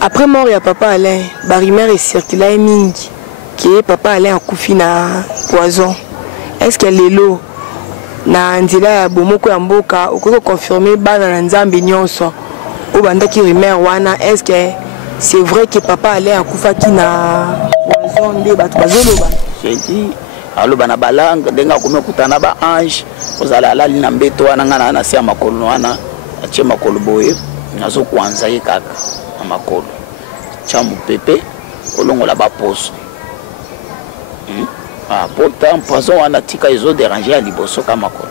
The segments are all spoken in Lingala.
Après mort ya papa Alain, Barimère est circulé mingi que papa Alain a couffé na poison. Est-ce qu'elle est l'eau na nzela ya bomoko ya mboka okoko confirmer bana na nzambe nyonso o banda ki rumeur wana est-ce que c'est vrai que papa Alain a couffé qui na poison nde bato bazoloba? J'ai dit aloba na balanga ndenga kumekutana ba ange ozala alali na mbeto wana ngana na sia makolo wana atie makolo boye nazo kwanza ye kaka na makolo chamu pepe olongola ba poso pourtant poison wana tika izo déranger à liboso ka makolo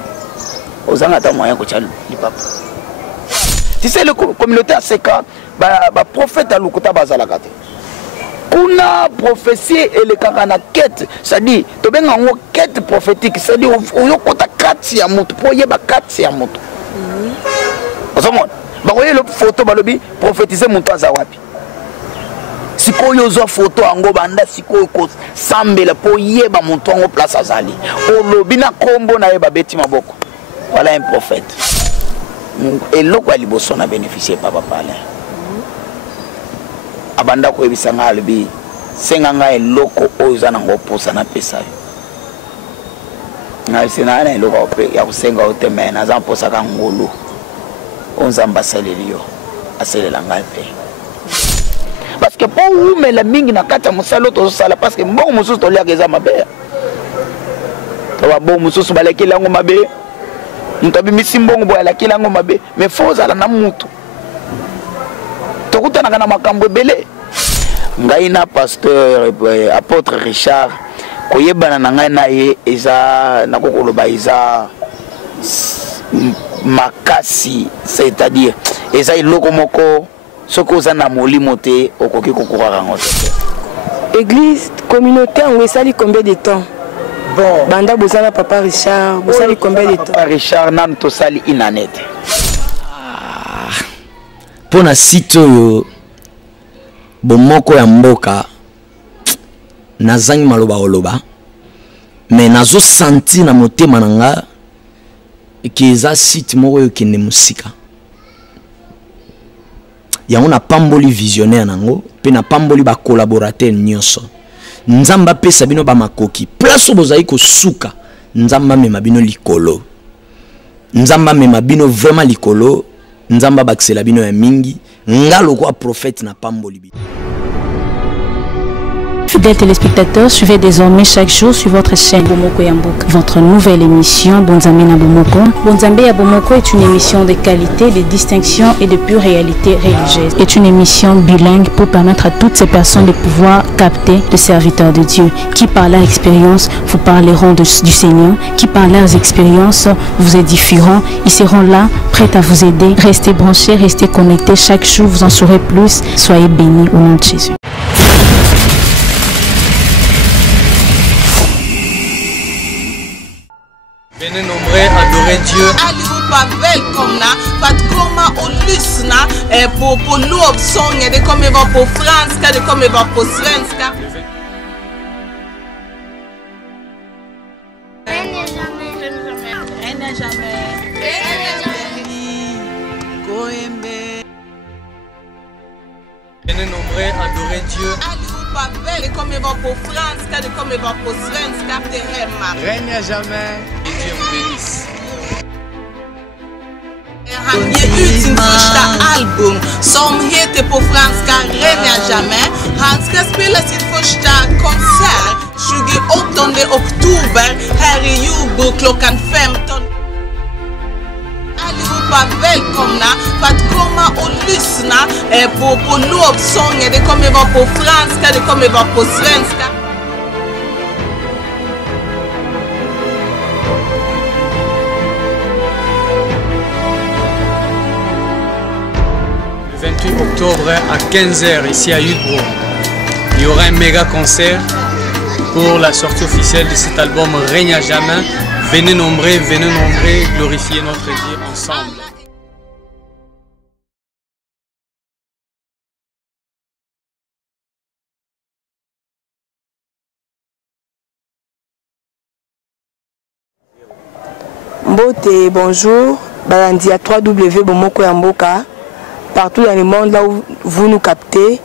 ozanga ta moyen ko tcha lipapa. Tu sais le communauté à seka ba prophète à lukuta bazala kate kuna prophétie et le kakana quête, c'est-à-dire to benga ngo quête prophétique, c'est-à-dire oyo kota kati ya moto po yeba kati ya moto. Osomona ba koye le photo balobi prophétiser moto azawapi. Sikoyo zo photo ango banda sikoyo ko sambela po yeba moto ngo place azali. Olobi na kombo na yeba beti maboko. Voilà un prophète. Et loko ya liboso na bénéficier papa pale. Abanda ko ebisanga albi senga nga eloko oza na ngoposa na pesa na sina na eloko ope ya kusenga oteme na za posa ka ngolo onzamba salelio aselela ngape parce que pour umela mingi na kata musalo to sala parce que mbongo mususu to liaka eza mabe to ba bongo mususu balekela ngo mabe mutabi misimbongo boya la kila ngo mabe mais faut ala na mutu tokuta na makambo belé ngai na pasteur apôtre Richard koyebana na ngai na ye eza na kokoloba eza makasi, c'est-à-dire eza iloko moko soko za na molimo te okoki kokuraka ngo. Église communautaire on esali combien de temps? Bon banda bozala papa Richard bozali combien de temps? Papa Richard nan to sali inanete pour na site bomoko ya mboka nazangi maloba oloba mais nazo senti na motema nanga eza site moko yo kende musika yango na pamboli visionnaire nango pe na pamboli ba collaborateur nyonso nzamba pesa bino ba makoki place bozai ko suka nzamba mema bino likolo nzamba mema bino vraiment likolo nzamba baksela bino ya mingi ngalo kwa prophète na pamboli. Fidèles téléspectateurs, suivez désormais chaque jour sur votre chaîne Bomoko Yamboka, votre nouvelle émission Bonzambe na Bomoko. Bonzambe ya Bomoko est une émission de qualité, de distinction et de pure réalité religieuse. C'est une émission bilingue pour permettre à toutes ces personnes de pouvoir capter le serviteur de Dieu qui par leur expérience vous parleront du Seigneur, qui par leurs expériences vous édifieront. Ils seront là, prêts à vous aider. Restez branchés, restez connectés. Chaque jour vous en saurez plus. Soyez bénis au nom de Jésus. Venez nombreux adorer Dieu. Aliupa velkomna, pat koma olusna, po lov songe, de comme va pour franska, de comme va pour svenska. Règne jamais. Règne jamais. Venez nombreux adorer Dieu. Aliupa vel, comme va pour franska, de comme va pour svenska, te hemma. Règne à jamais. Et Dieu vous bénisse. Han ger ut sin första album som heter på franska Règne à jamais. Han ska spela sin första konsert 28 oktober här i Jordbro klockan 15. Allihopa välkomna för att komma och lyssna på lovsånger. Det kommer vara på franska, det kommer vara på svenska. Le 28 octobre à 15h ici à Jordbro, il y aura un méga concert pour la sortie officielle de cet album Règne à jamais. Venez nombreux, glorifier notre Dieu ensemble. Mbote, bonjour. Balandi à 3W Bomoko Yamboka. partout dans le monde là où vous nous captez.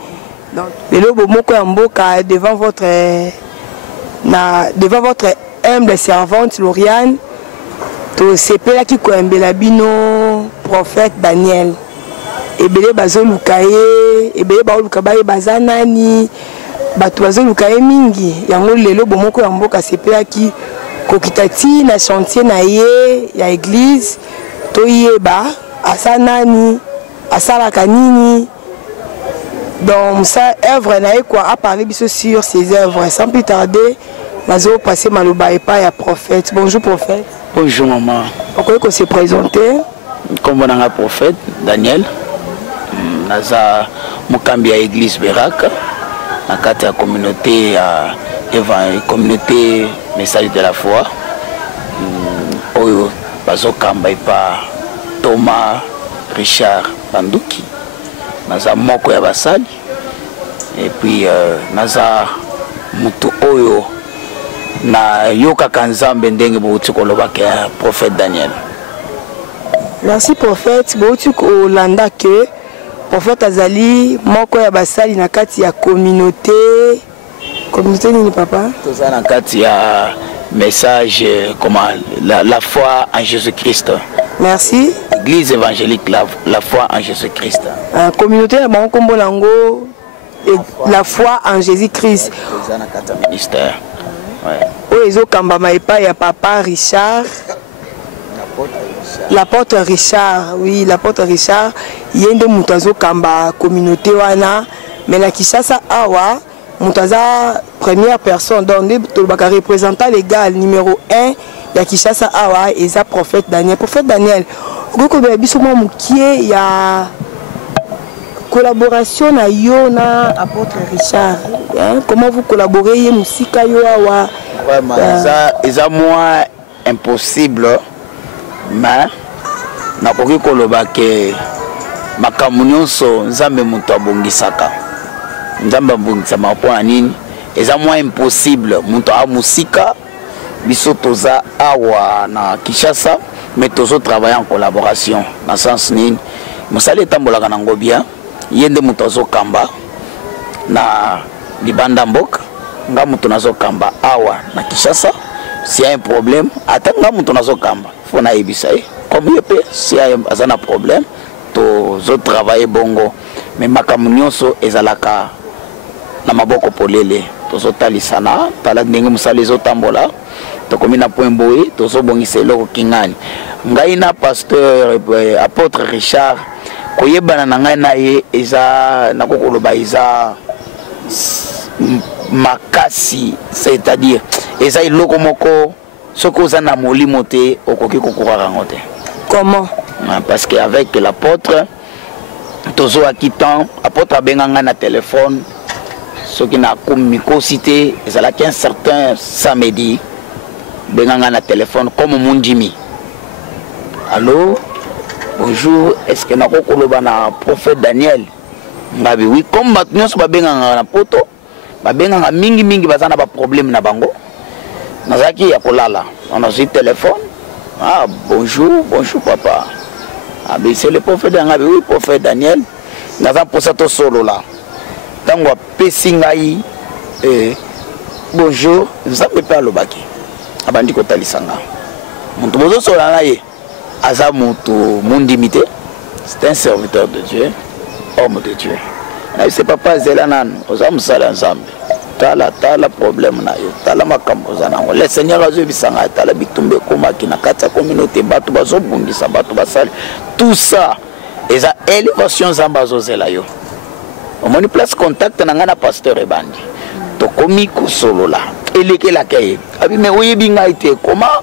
Donc, le Bomoko Yamboka devant votre humble servante Lauriane, to sepela ki koembela bino prophète Daniel. Ebele bazo lukaye, ebele ba luka baye bazanani, batu bazo lukaye mingi. Yango lelo Bomoko Yamboka sepela ki kokitati na chantier na ye ya église to yeba asanani asalaka nini. Donc ça œuvre na quoi a parlé biso sur ses œuvres sans plus tarder mazo passer maloba et pas ya prophète. Bonjour prophète. Bonjour maman. Pourquoi qu'on se présenter comme on a prophète Daniel naza mukambi ya église Beraka na kati ya communauté ya communauté message de la foi oyo bazo kamba pa Thomas Richard Banduki naza moko ya basali et puis naza mutu oyo na yoka kanzambe ndenge bouti kolobaka ya prophète Daniel. Merci prophète. Bouti kolanda ke prophète azali moko ya basali na kati ya communauté nini papa? Toza na kati ya message comment la foi en Jésus-Christ. Merci. Église évangélique la foi en Jésus-Christ. Communauté ya bango kombo nango la foi en Jésus-Christ. Toza na kati ya ministère. Ouais. Oyezo kamba maipa ya papa Richard. L'apôtre Richard, oui, l'apôtre Richard, yende mutazo kamba communauté wana, mais na Kishasa awa mutaza première personne donc tolbaka représentant légal numéro 1 ya Kishasa awa eza prophète Daniel. Prophète Daniel, goko be biso mo mukie ya collaboration na yo na apôtre Richard, hein? Comment vous collaborez ye musika yo awa? Vraiment eza moins impossible mais nakoki koloba ke makambo nyonso nzambe mutu abongisaka nzambe abongisama mpo nini eza moins impossible mutu amusika biso toza awa na Kinshasa mais tozo travailler en collaboration na sens nini mosali etambolaka nango bien yende mutu azokamba na libanda mboka nga mutu nazokamba awa na Kinshasa. S'il y a un problème, attends, mutu nazokamba faut na ebisa comme yepé s'il y a un problème to zo travailler bongo mais makambo nyonso ezalaka na maboko polele tozo talisana tala ndenge musali zo tambola to komi na point boye tozo bongisa eloko kingani ngai na pasteur apôtre Richard koyebana na ngai na ye eza nakokoloba eza makasi, c'est-à-dire eza iloko moko soko za na molimo te okoki kokoka ngote. Comment? Parce qu'avec l'apôtre tozo akitan apôtre abenganga na téléphone ce qui na comicité ezala qu'un certain samedi benganga na téléphone comme mundimi. Allô? Bonjour, est-ce que nako koloba na prophète Daniel? Ngabi oui, comme batnyo so babenganga na poto babenganga mingi bazana ba problème na bango. Nazaki ya kolala. On a eu téléphone. Ah bonjour papa. Ah ben c'est le prophète Daniel. Oui, prophète Daniel. Naza posa to solo là. Tango pesingai bonjour, vous avez pas le baki. Abandi ko talisanga. Muntu bozo sola na ye. Aza mutu mundimité. C'est un serviteur de Dieu, homme de Dieu. C'est papa Zelanan, aux hommes ensemble. Tala problème na yo, tala makambo zanango. Le Seigneur azo bisanga, tala bitumbe koma kina kata communauté batu bazo bungisa batu basali. Tout ça, eza élévation zamba zo zela yo. Omoni place contact na ngana pasteur ebandi. To komi ko solo la. Eleke la kaye. Abi me oyebi ngai te comment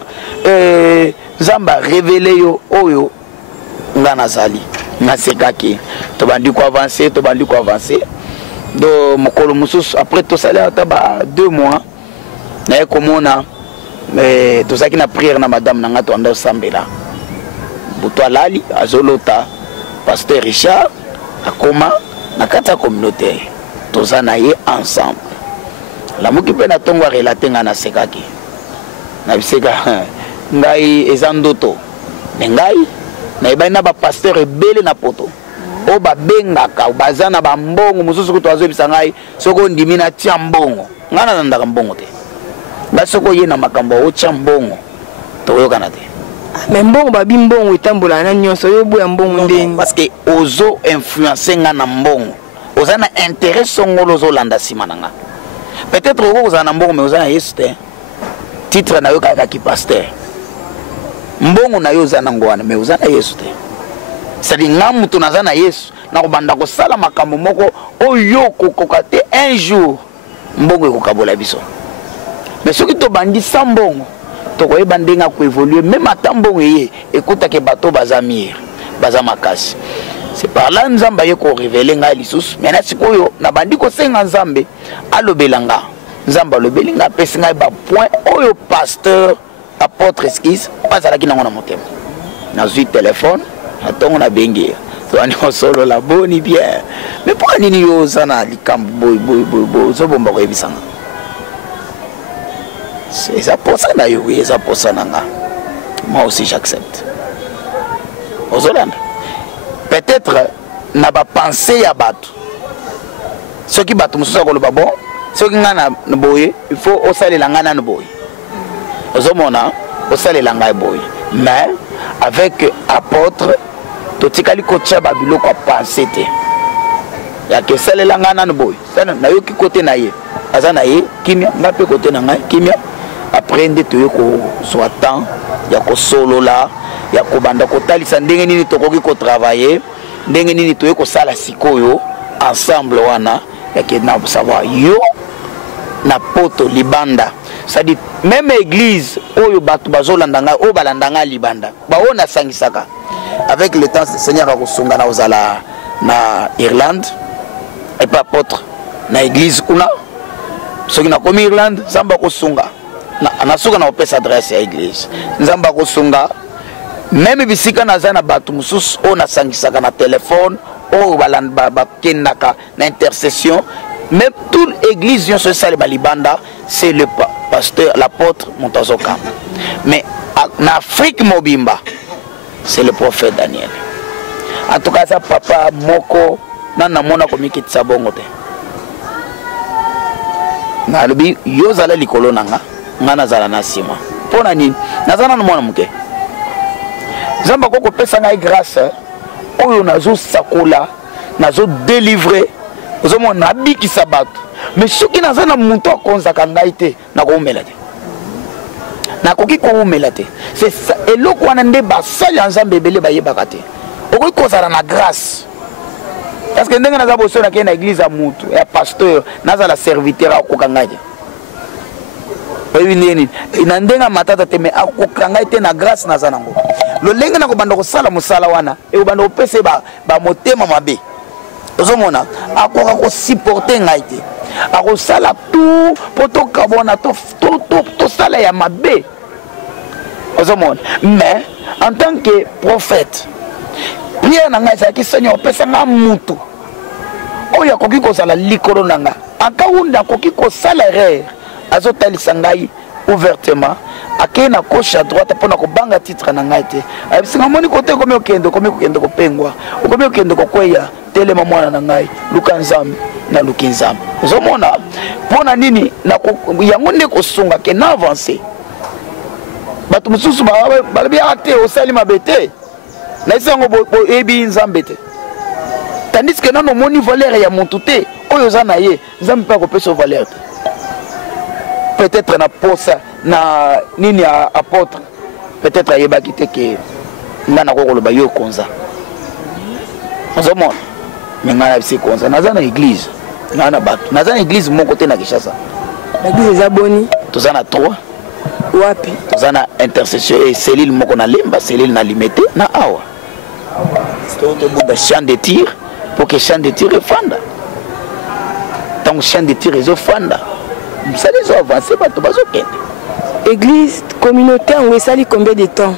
zamba révéler yo oyo ngana zali. Nasekaki. To bandi ko avancer, do mokolo mususu après tout ça là taba 2 mois na komona mais tout ça qui na prière na madame nanga to ando sambela buto alali azolota pasteur Richard akoma na kata communauté to za na ye ensemble la muki pe na tongo relater nga na sekaki na biseka ngai ezandoto ngai na ibana ba pasteur ebele na poto o babengaka bazana ba mbongo mususu ko toazo bisangai soko ndimi na tia mbongo ngana nandaka mbongo te ba soko ye na makambo o tia mbongo to yo kana te mais mbongo babi mbongo etambola na nyonso yo boya mbongo ndeni parce que ozo influencer ngana mbongo ozana intérêt songolo zo landa simananga peut-être ozana mbongo mais ozana Yesu te titre na yo kaka ki pasteur mbongo na yo ozana ngwana mais ozana Yesu te c'est-à-dire ngamu tunazana Yesu na kubanda ko sala makambo moko oyo kokoka te un jour mbongo ekokabola biso mais soki to bandi sa mbongo to ko ebandenga ko évoluer même ata mbongo ye ekota ke bato bazamir bazamakasi c'est par là nzamba ye ko révéler nga lisusu mais na sikoyo na bandi ko senga nzambe alobelanga nzamba lobelinga pesinga ba point oyo pasteur apôtre esquisse bazala ki nango na motema na zui téléphone atongo na bengi toani solo la boni bien mais pour nini yo sana likambo boy zo bomba ko ebisanga c'est ça pour ça na yo oui ça pour ça nanga moi aussi j'accepte ozolanda peut-être na ba penser ya bato ce qui bato mususa ko lo bon ce qui ngana boye il faut osalela ngana na boye ozomona osalela ngai boye mais avec apôtre totikali kotia babilo ko penser te ya ke salela ngana na boye sana na yo ki côté na ye azana ye kimia ngape côté na ngai kimia après ndete yo ko soit temps ya ko solo la ya ko banda ko talisa ndenge nini tokoki ko travailler ndenge nini toye ko sala sikoyo ensemble wana ya ke na savoir yo na poto libanda ça dit même église oyo bato bazolandanga o balandanga libanda baona sangisaka avec le temps le Seigneur a kosunga na ozala na Irlande et pas apôtre na église kuna soki na komi Irlande zamba kosunga na suka na opesa adresse ya église nzamba kosunga même bisika nazana bato mususu o na sangisaka na téléphone o balanda bakendaka na intercession même toute église yon se sale balibanda c'est le pasteur l'apôtre Montazoka mais en Afrique mobimba c'est le prophète Daniel en tout cas ça papa moko nana mona komiki tsabongo te na lobi yo zala likolo nanga ngana zala na sima pona nini nazana na mwana muke zamba koko pesa ngai grâce oyo nazo sakola nazo délivrer ozomo na biki sabato mais soki nazana muto akonzaka ngai te na ko umela te na koki ko umela te c'est ça eloko wana nde basali nzambe ebele bayebaka te okoki kozala na grâce parce que ndenge naza boso na ke na église ya mutu ya pasteur nazala serviteur akoka ngai te oyebi ndeni na ndenge matata te mais akoka ngai te na grâce naza nango lolenge na kobanda kosala mosala wana ekobanda kopesa ba motema mabe ozomona akoka kosupporte ngai te akosala tout po tokabona tosala ya mabe ozomona mais en tant que prophète prière na ngai ezalaki Seigneur opesa nga mutu oyo akoki kozala likolo na nga akaunda akoki kosala erreur azotalisa ngai ouvertement akei na gauche à droite mpona kobanga titre na ngai te abisinga moni kote komi okende kopengwa okomi okende kokweya telema mwana na ngai luka nzambe na luki nzambe ozomona mpona nini yango nde kosunga ke na avance bato mosusu balobiyaka te osali mabe te na esi yango boyebi nzambe te tandis ke nano omoni valeur ya motu te oyo oza na ye nzambe mpe akopesa valeur te peut-être na posa na nini ya apôtre peut-être ayebaki te ke nga na kokoloba yo konza ozomona me nga na bisi konza naza na église nga na bato naza na église moko te na Kinshasa l'église eza boni toza na 3 wapi toza na intercession et cellule moko na lemba cellule na limete na awa tobunda champ de tir pour que champ de tir efanda donc champ de tir ezofanda msali zo avancer bato bazokende église communautaire où esali combien de temps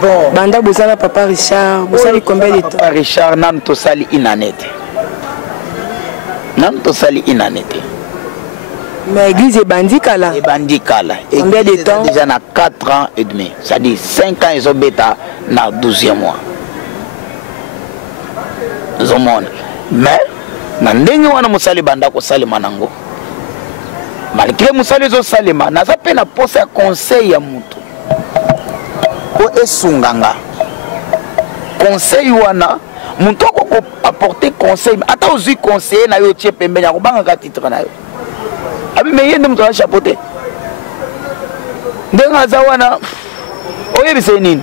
bon banda bozala papa Richard bozali combien de temps papa Richard nam tosali inanete mais église ebandi kala combien de temps déjà na 4 ans et demi ça dit 5 ans ezobeta na 12e mois ozomona mais na ndenge wana mosali banda kosalema nango malgré mosali ezosalema naza mpe na posa ya conseil ya moto po esunganga conseil wana moto akoko apporter conseil ata ozwi conseiller na yo tie pembeni akobangaka titre na yo abi me ye nde moto aza chapeau te ndenge aza wana oyebisa nini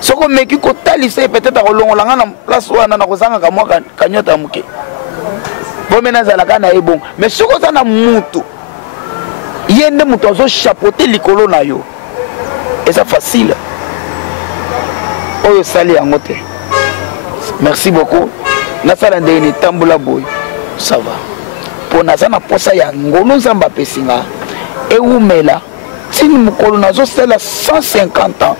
soko omeki kotalisa ye peut-être akolongolanga na place wana na kozangaka mwa kanyota ya moke bome nazalaka na ye bongo mais soki oza na mutu ye nde moto azochapeauté likolo na yo eza facile oyo osali yango te. Merci beaucoup. Nasala ndeni tambola boy. Ça va. Pour nazana posa ya ngono nzamba pesinga. Eumela. Tini mukolo nazo sela 150 ans.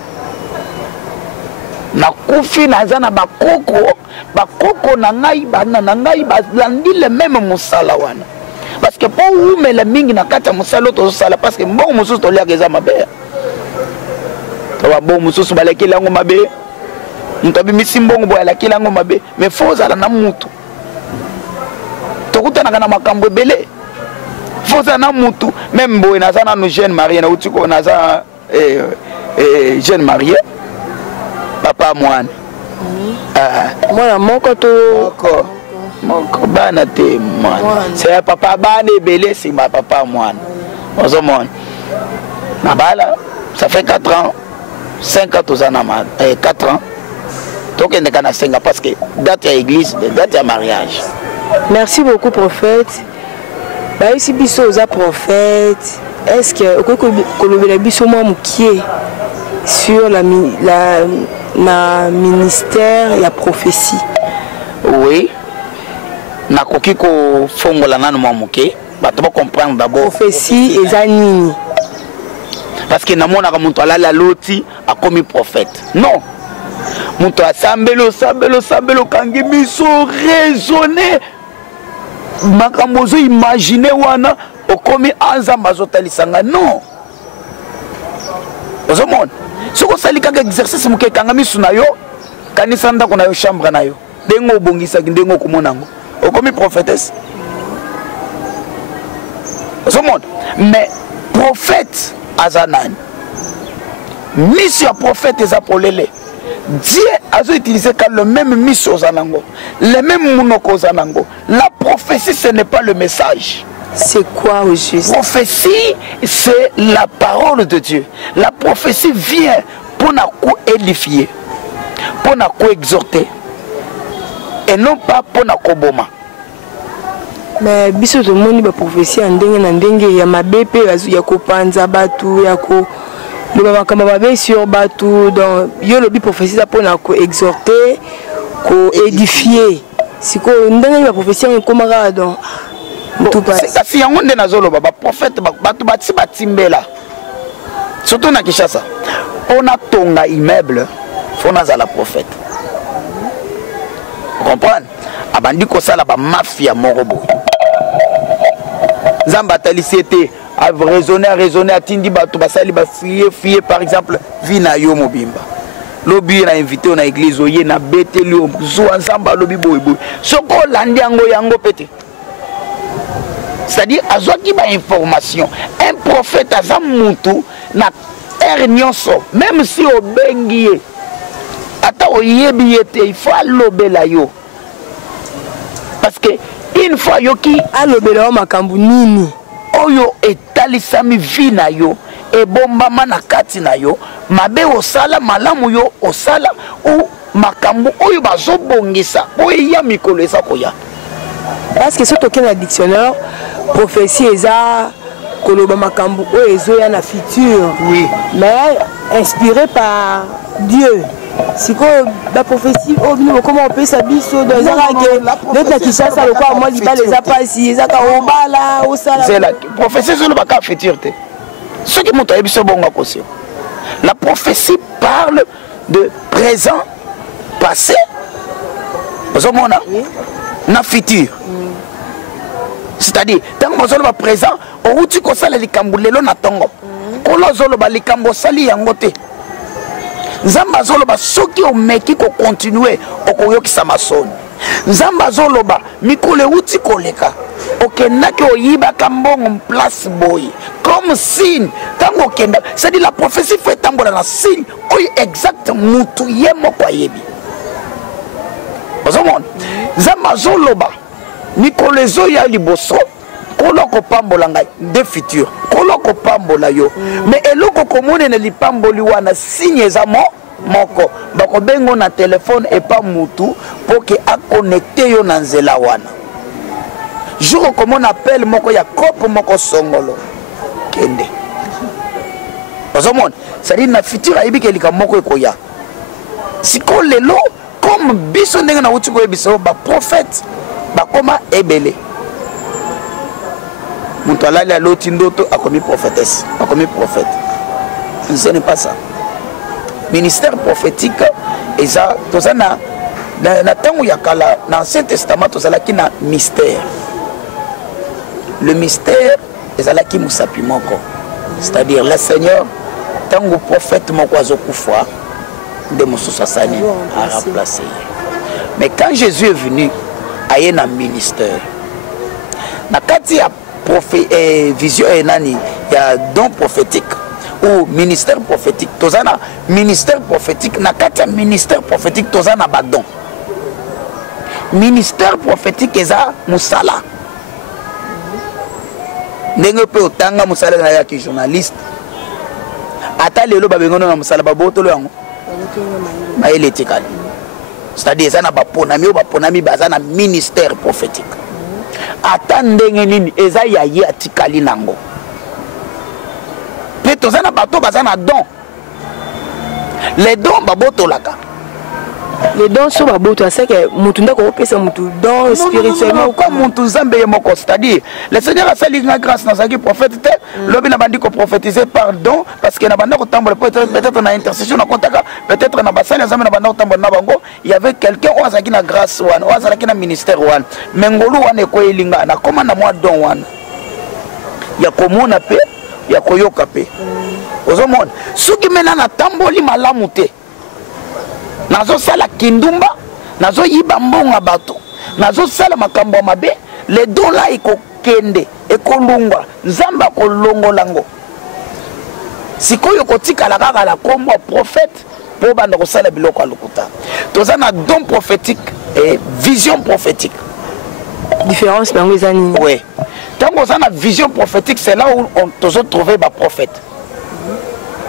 Na kufi nazana bakoko na ngai bana na ngai balandi le même musala wana. Parce que pour umela mingi na kata musala to sala parce que mbongo mususu to liaka eza mabe. To ba bon mususu balaki lango mabe. Mutabi misimbongo boya la kilango mabe mais faut na mutu tokuta na makambo belé faut na mutu même boy na sana no jeune marié na utiko na za jeune marié papa mwana mwana moko to moko bana te mwana c'est papa bana belé c'est ma papa mwana ozo mwana na bala ça fait 4 ans 5 ans tous ans 4 ans. Donc, il y a parce que date à l'église, date à mariage. Merci beaucoup, prophète. Bah, ici, biso oza prophète. Est-ce que le biso moi moukié sur la ministère et la prophétie? Oui. Na koki ko fongola nanu moi moukié. Bah, tu vas comprendre d'abord. Prophétie et zanini. Parce que na mona ka muntu ala la loti a commis prophète. Non. Muto asambelo kangi miso raisonner makambozo imaginer wana okomi anzamba zotalisanga non ozomona soko sali kaka exercice muke kanga misu na yo kanisa ndako na yo chambre na yo dengo obongisa ndengo komonango okomi prophétesse ozomona mais prophète azanani mission ya prophète eza polele Dieu a utilisé le même mission aux anango, le même monoko aux anango. La prophétie, ce n'est pas le message. C'est quoi au juste? Prophétie, c'est la parole de Dieu. La prophétie vient pour nous édifier, pour nous exhorter, et non pas pour nous boma. Mais biso to moni ba prophétie ndenge na ndenge ya mabepe ya kopanza batu ya ko le makambo babe sur batu dans yo lobi prophétie pour na ko exhorter ko édifier siko ndenge ya prophétie komaka donc tout pas c'est kasi yango nde nazolo ba prophète batu batimbela surtout na Kinshasa on a tonga immeuble faut na la prophète comprendre abandi ko sala ba mafia morobo zamba talisete a raisonner atindi bato basali ba fier par exemple vina yo mobimba lobi na invité na église oye na beteli o zo ensemble lobi boy soko landi yango pété c'est-à-dire azwaki ba information un prophète azam mutu na terre nyonso même si obengi ata oyebi ete il faut lobela yo parce que une fois yo ki alobela makambu nini oyo etalisami vi na yo ebombama na kati na yo mabe osala malamu yo osala ou makambu oyo bazobongisa oyo ya mikolo eza koya parce que surtout que na dictionnaire prophétie eza koloba makambu oyo ezoya na futur oui mais inspiré par Dieu. Si la prophétie, comment on peut s'habiller dans les arabes, qui chassent le corps, moi, les apassis, les akabala, au salam. C'est la prophétie, c'est le bac futur. Ce qui montre c'est bon à caution. La prophétie parle de présent, passé, na futur. C'est-à-dire, tant que vous avez présent, au tu ko sala likambulelo na tongo. Ko lozolo ba likambo sali yangote. Zamba zolo ba soki o meki ko continuer okoyokisa masoni nzamba zoloba mikole uti koleka okendaki oyibaka mbongo place boy comme signe tango okenda c'est-à-dire la prophétie faut etambola na signe oyo exact mutu ye moko ayebi ozomona nzamba zoloba mikole ezoya liboso koloko pambola ngai de futur koloko pambola yo mais eloko komonene lipamboli wana signe eza moko bakobengo na telefone epa mutu po ke aconnecte yo na nzela wana jour komona appel moko ya kopo moko songolo kende ozomona c'est-à-dire na futur ayebi ke lika moko ekoya siko lelo comme biso ndenge na uti koyebisa ba prophète bakoma ebele mutu alali aloti ndoto akomi prophétesse akomi prophète ce n'est pas ça ministère prophétique eza toza na tango ya kala na Ancien Testament tozalaki na mystère le mystère ezalaki musapi moko c'est-à-dire le Seigneur tango prophète moko azokufa de mosusu asani a remplacé mais quand Jésus est venu aye na ministère na kati ya vision enani ya don prophétique ou ministère prophétique tozana ministère prophétique na kati ya ministère prophétique tozana badon ministère prophétique eza musala ndenge pe otanga musala na ya ki journaliste ata lelo babengono na musala babotolo yango ba eletikali c'est-à-dire eza na baponami baza na ministère prophétique ata ndenge nini eza ya ye atikali nango pe tozana bato baza na don les dons babotolaka les dons sont baboto c'est que mutu ndako opesa mutu don spirituellement comme mutu nzambe moko c'est-à-dire le Seigneur a fait la grâce dans sa prophète lobi na bandi ko prophétiser pardon parce que na banda ko tambola peut-être na intercession na kontaka peut-être na basali nzambe na banda ko tambola na bango il y avait quelqu'un ou azaki na grâce wana ou azaki na ministère wana mengolu wana ko elinga na koma na moi don wana ya komona pe ya koyoka pe ozomona soki mena na tamboli malamu te nazo sala kindumba nazo yiba mbonga bato nazo sala makambo mabe les dons là ekokende ekolungwa nzamba kolongola ngo sikoyo kotikala kaka la kombo prophète po banda kosala biloko alukuta toza na don prophétique et vision prophétique différence dans les années oui tant qu'on a une vision prophétique c'est là où on doit trouver des prophètes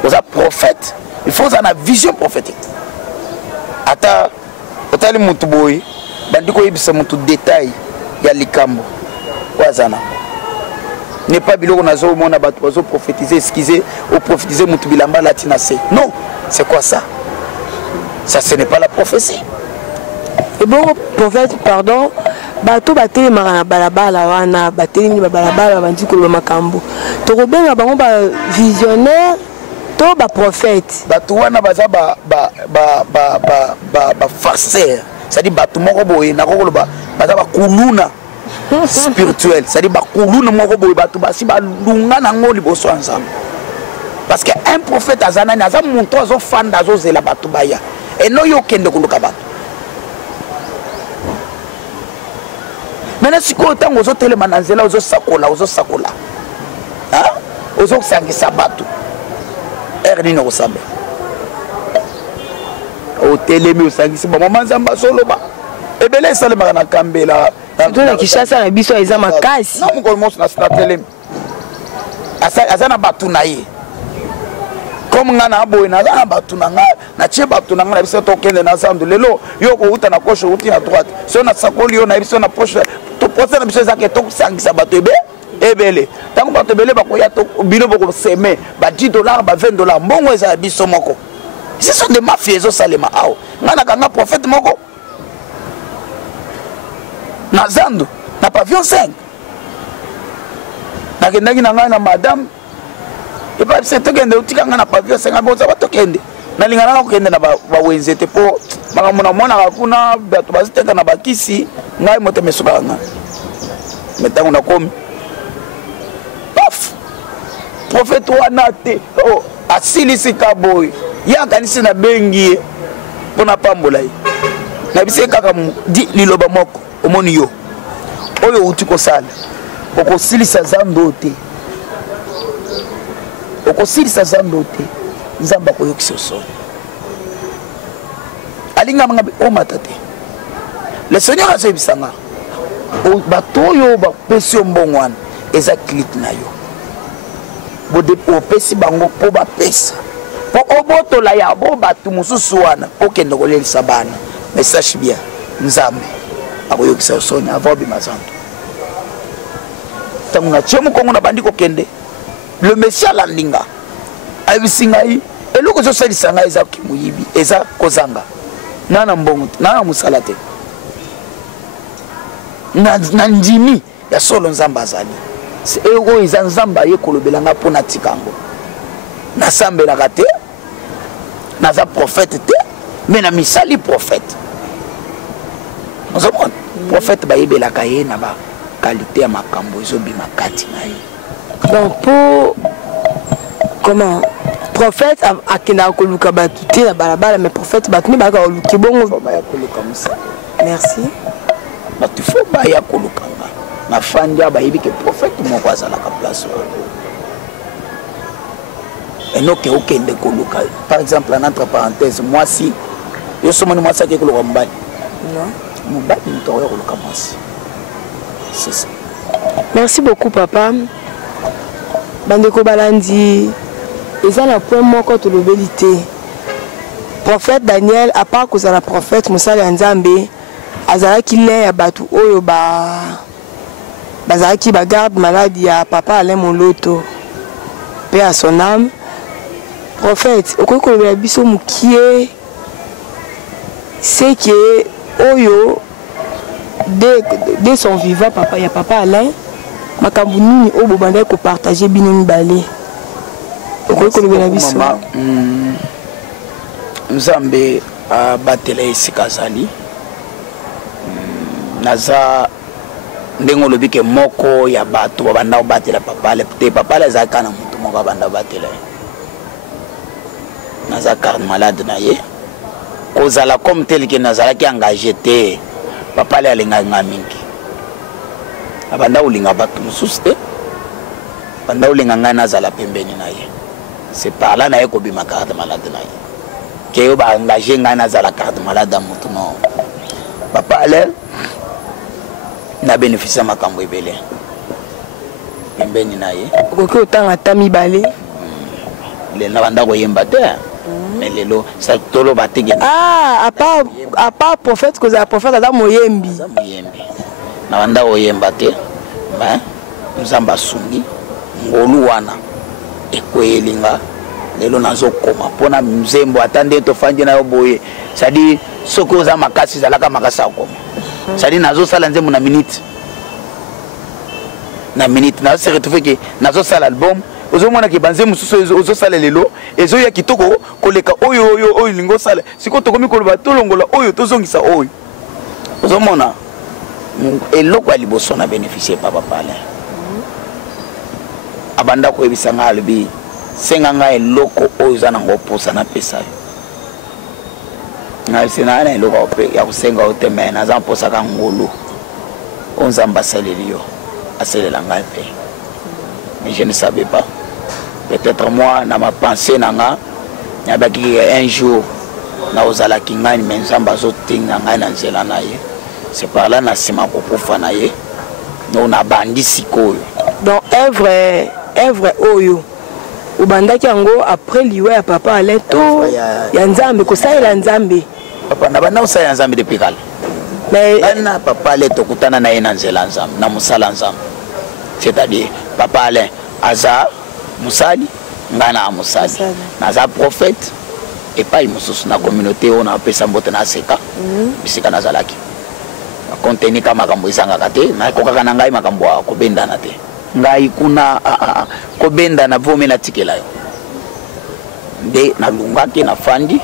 vous êtes prophète il faut avoir une vision prophétique ata otali mutu boy bandiko yebisa mutu détail ya likambo wazana n'est pas biloko nazo mona bato bazo prophétiser excuser ou prophétiser mutu bilamba latina c'est non c'est quoi ça ce n'est pas la prophétie et bon prophète pardon bato bateli marana balabala wana bateli ni balabala bandi ko makambo to kobenga bango ba visionnaire to ba prophète bato wana baza ba farceur c'est-à-dire bato moko boye na kokoloba baza ba kuluna spirituel c'est-à-dire ba kuluna moko boye bato basi ba lunga na ngoli boso ensemble parce que un prophète azana na za muntu azo fanda azo zela bato baya et no yo kende kuluka bato maintenant si ko tango zo telema na nzela ozo sakola hein ozo sangisa bato ernino kosabe o telemi o sangisi ba mama nzamba soloba ebele salema na kambela to na kishasa na biso eza makasi na mukolo moso na telemi azana bato na ye comme ngana boy na za bato na nga na tie bato na nga na biso to kende na sandu lelo yo ko uta na gauche uti na droite so na sakoli yo na biso na poche to poche na biso za ke to sangisa bato ebele tango bato ebele bakoya to bino boko seme ba $10 ba $20 mbongo eza biso moko ce sont des mafieux zo salema ao ngana kanga prophète moko na zandu na pavillon 5 na kendaki na ngana madame et pas c'est to kende utika ngana pavillon 5 boza bato kende na lingana na kende na ba wenzete po makamona mona kuna bato baziteka na bakisi ngai moto mesuka ngana metango na komi prophète wana te oh asilisi kaboy ya kanisi na bengi pona pambola yi na bise kaka di liloba moko omoni yo oyo uti kosala okosilisa zando te nzamba koyokisa osoni alinga manga omata te le seigneur azebisanga bato oyo bapesi yo mbongo wana eza clique na yo opesi bango mpo bapesa mpo obotola yabo bato mosusu wana okende kolelisa bana message bien nzambe akoyokisa osoni ava obima zando ntango na tie mokongo na bandi kokende le messia landinga ayebisi ngai eloko ezosalisa ngai eza moyibi eza kozanga nana mbongo te nana mosala te na ndimi ya solo nzambe azali oyo eza nzambe aye kolobela nga mpo natika yango nasambelaka te naza prophète te me na misali prophète ozomona prophète bayebelaka ye na bakalite ya makambo ezobima kati na ye donc pour comment prophète akendaka koluka bato te na balabala mais prophète bato nde bayaka koluki bongo baya koluka mosala merci bato fo baya kolukanga na fandi ya bayebi ke prophète moko azalaka place wana enoke okende koluka par exemple en entre parenthèse mwasi yo somoni mwasi ake koluka mobali mobali moto oyo koluka mwasi c'est ça. Merci beaucoup papa bandeko balandi eza na point moko tolobeli te prophète Daniel à part kozala prophète mosala ya nzambe azalaki lin ya bato oyo bazalaki bagarde malade ya papa Alain Moloto paix à son âme. Prophète okoki kolobela biso mokie c'est que oyo dès son vivant papa ya papa Alain makambo nini oyo bobandaki kopartage bino mibale okoki kolobela biso nzambe abatela esika azali naza ndenge olobi ke moko ya bato babanda kobatela papale te papale azalaka na moto moko abanda kobatela ye naza carte malade na ye kozala comme tel ke nazalaki engagé te papale alingaka nga mingi abanda kolinga bato mosusu te banda kolinga ngai nazala pembeni na ye c'est par là na ye kobima carte malade na ye ke yo baengagé ngai nazala carte malade ya motu no papale na bénéficie makambo ebele pembeni na ye okoki otanga ata mibale lelo na banda koyemba te mais lelo toloba te à part prophète kozala prophète aza moyembi na banda koyemba te nzambe asungi ngolu wana ekoyelinga lelo nazokoma mpona nzembo ata nde tofandi na yo boye c'est-à-dire soki oza makasi ezalaka makasi akoma c'est-à-dire nazosala nzembo na minute nazo retrouve ke nazosala album ozomona ke banze mosusu ozosala lelo ezoya kitoko koleka oyo lingo osala sikoyo tokomi koloba tolongola oyo tozongisa oyo ozomona eloko ya liboso na bénéficie papa pale abanda koyebisa nga alobi senga nga eloko oyo eza nango oposa napesa yo ngai na eloko ya kosenga yo te me naza mposaka ngolu oyo nzambe asaleli yo asalela ngai mpe mais je ne savais pas peut-être moi na ma pensée nanga nabaki un jour na ozalaki ngai mais nzambe azotinga ngai na nzela na ye c'est par là na nsima kokufa na ye no nabandi sikoyo donc œuvre oyo obandaki yango après liwe ya papa Alain to ya nzambe kosalela nzambe papa na banda kosalela nzambe depuis kala mais na papa Alain tokutana na ye na nzela nzambe na mosala nzambe c'est-à-dire papa Alain aza musali nga na musali naza prophète epai mosusu na communauté oyo napesa mbote na seka bisika nazalaki nakonteni ka makambo ezangaka te nakokaka na ngai makambo ya kobendana te ngai kuna kobendana vomi natikela yo nde nalungaki nafandi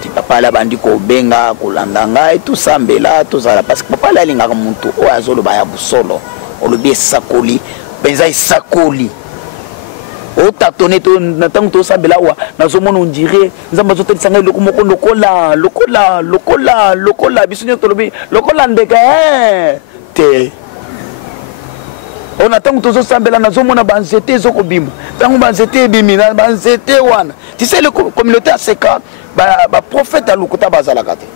ti papa ala bandi kobenga kolanda ngai tosambela tozala parce que papa ala alingaka motu oyo azoloba ya busolo olobi esakoli mpenza esakoli o tatone to na tango to sambela wa nazomona on dirait nzamba zo telisa ngai lokomoko lokola bisunyo to lobi lokola ndeka te on attend que tous sambela nazomona banzete zo kobima tango banzete bimi na banzete wana tu sais le communauté à seka ba prophète à lukuta bazala kate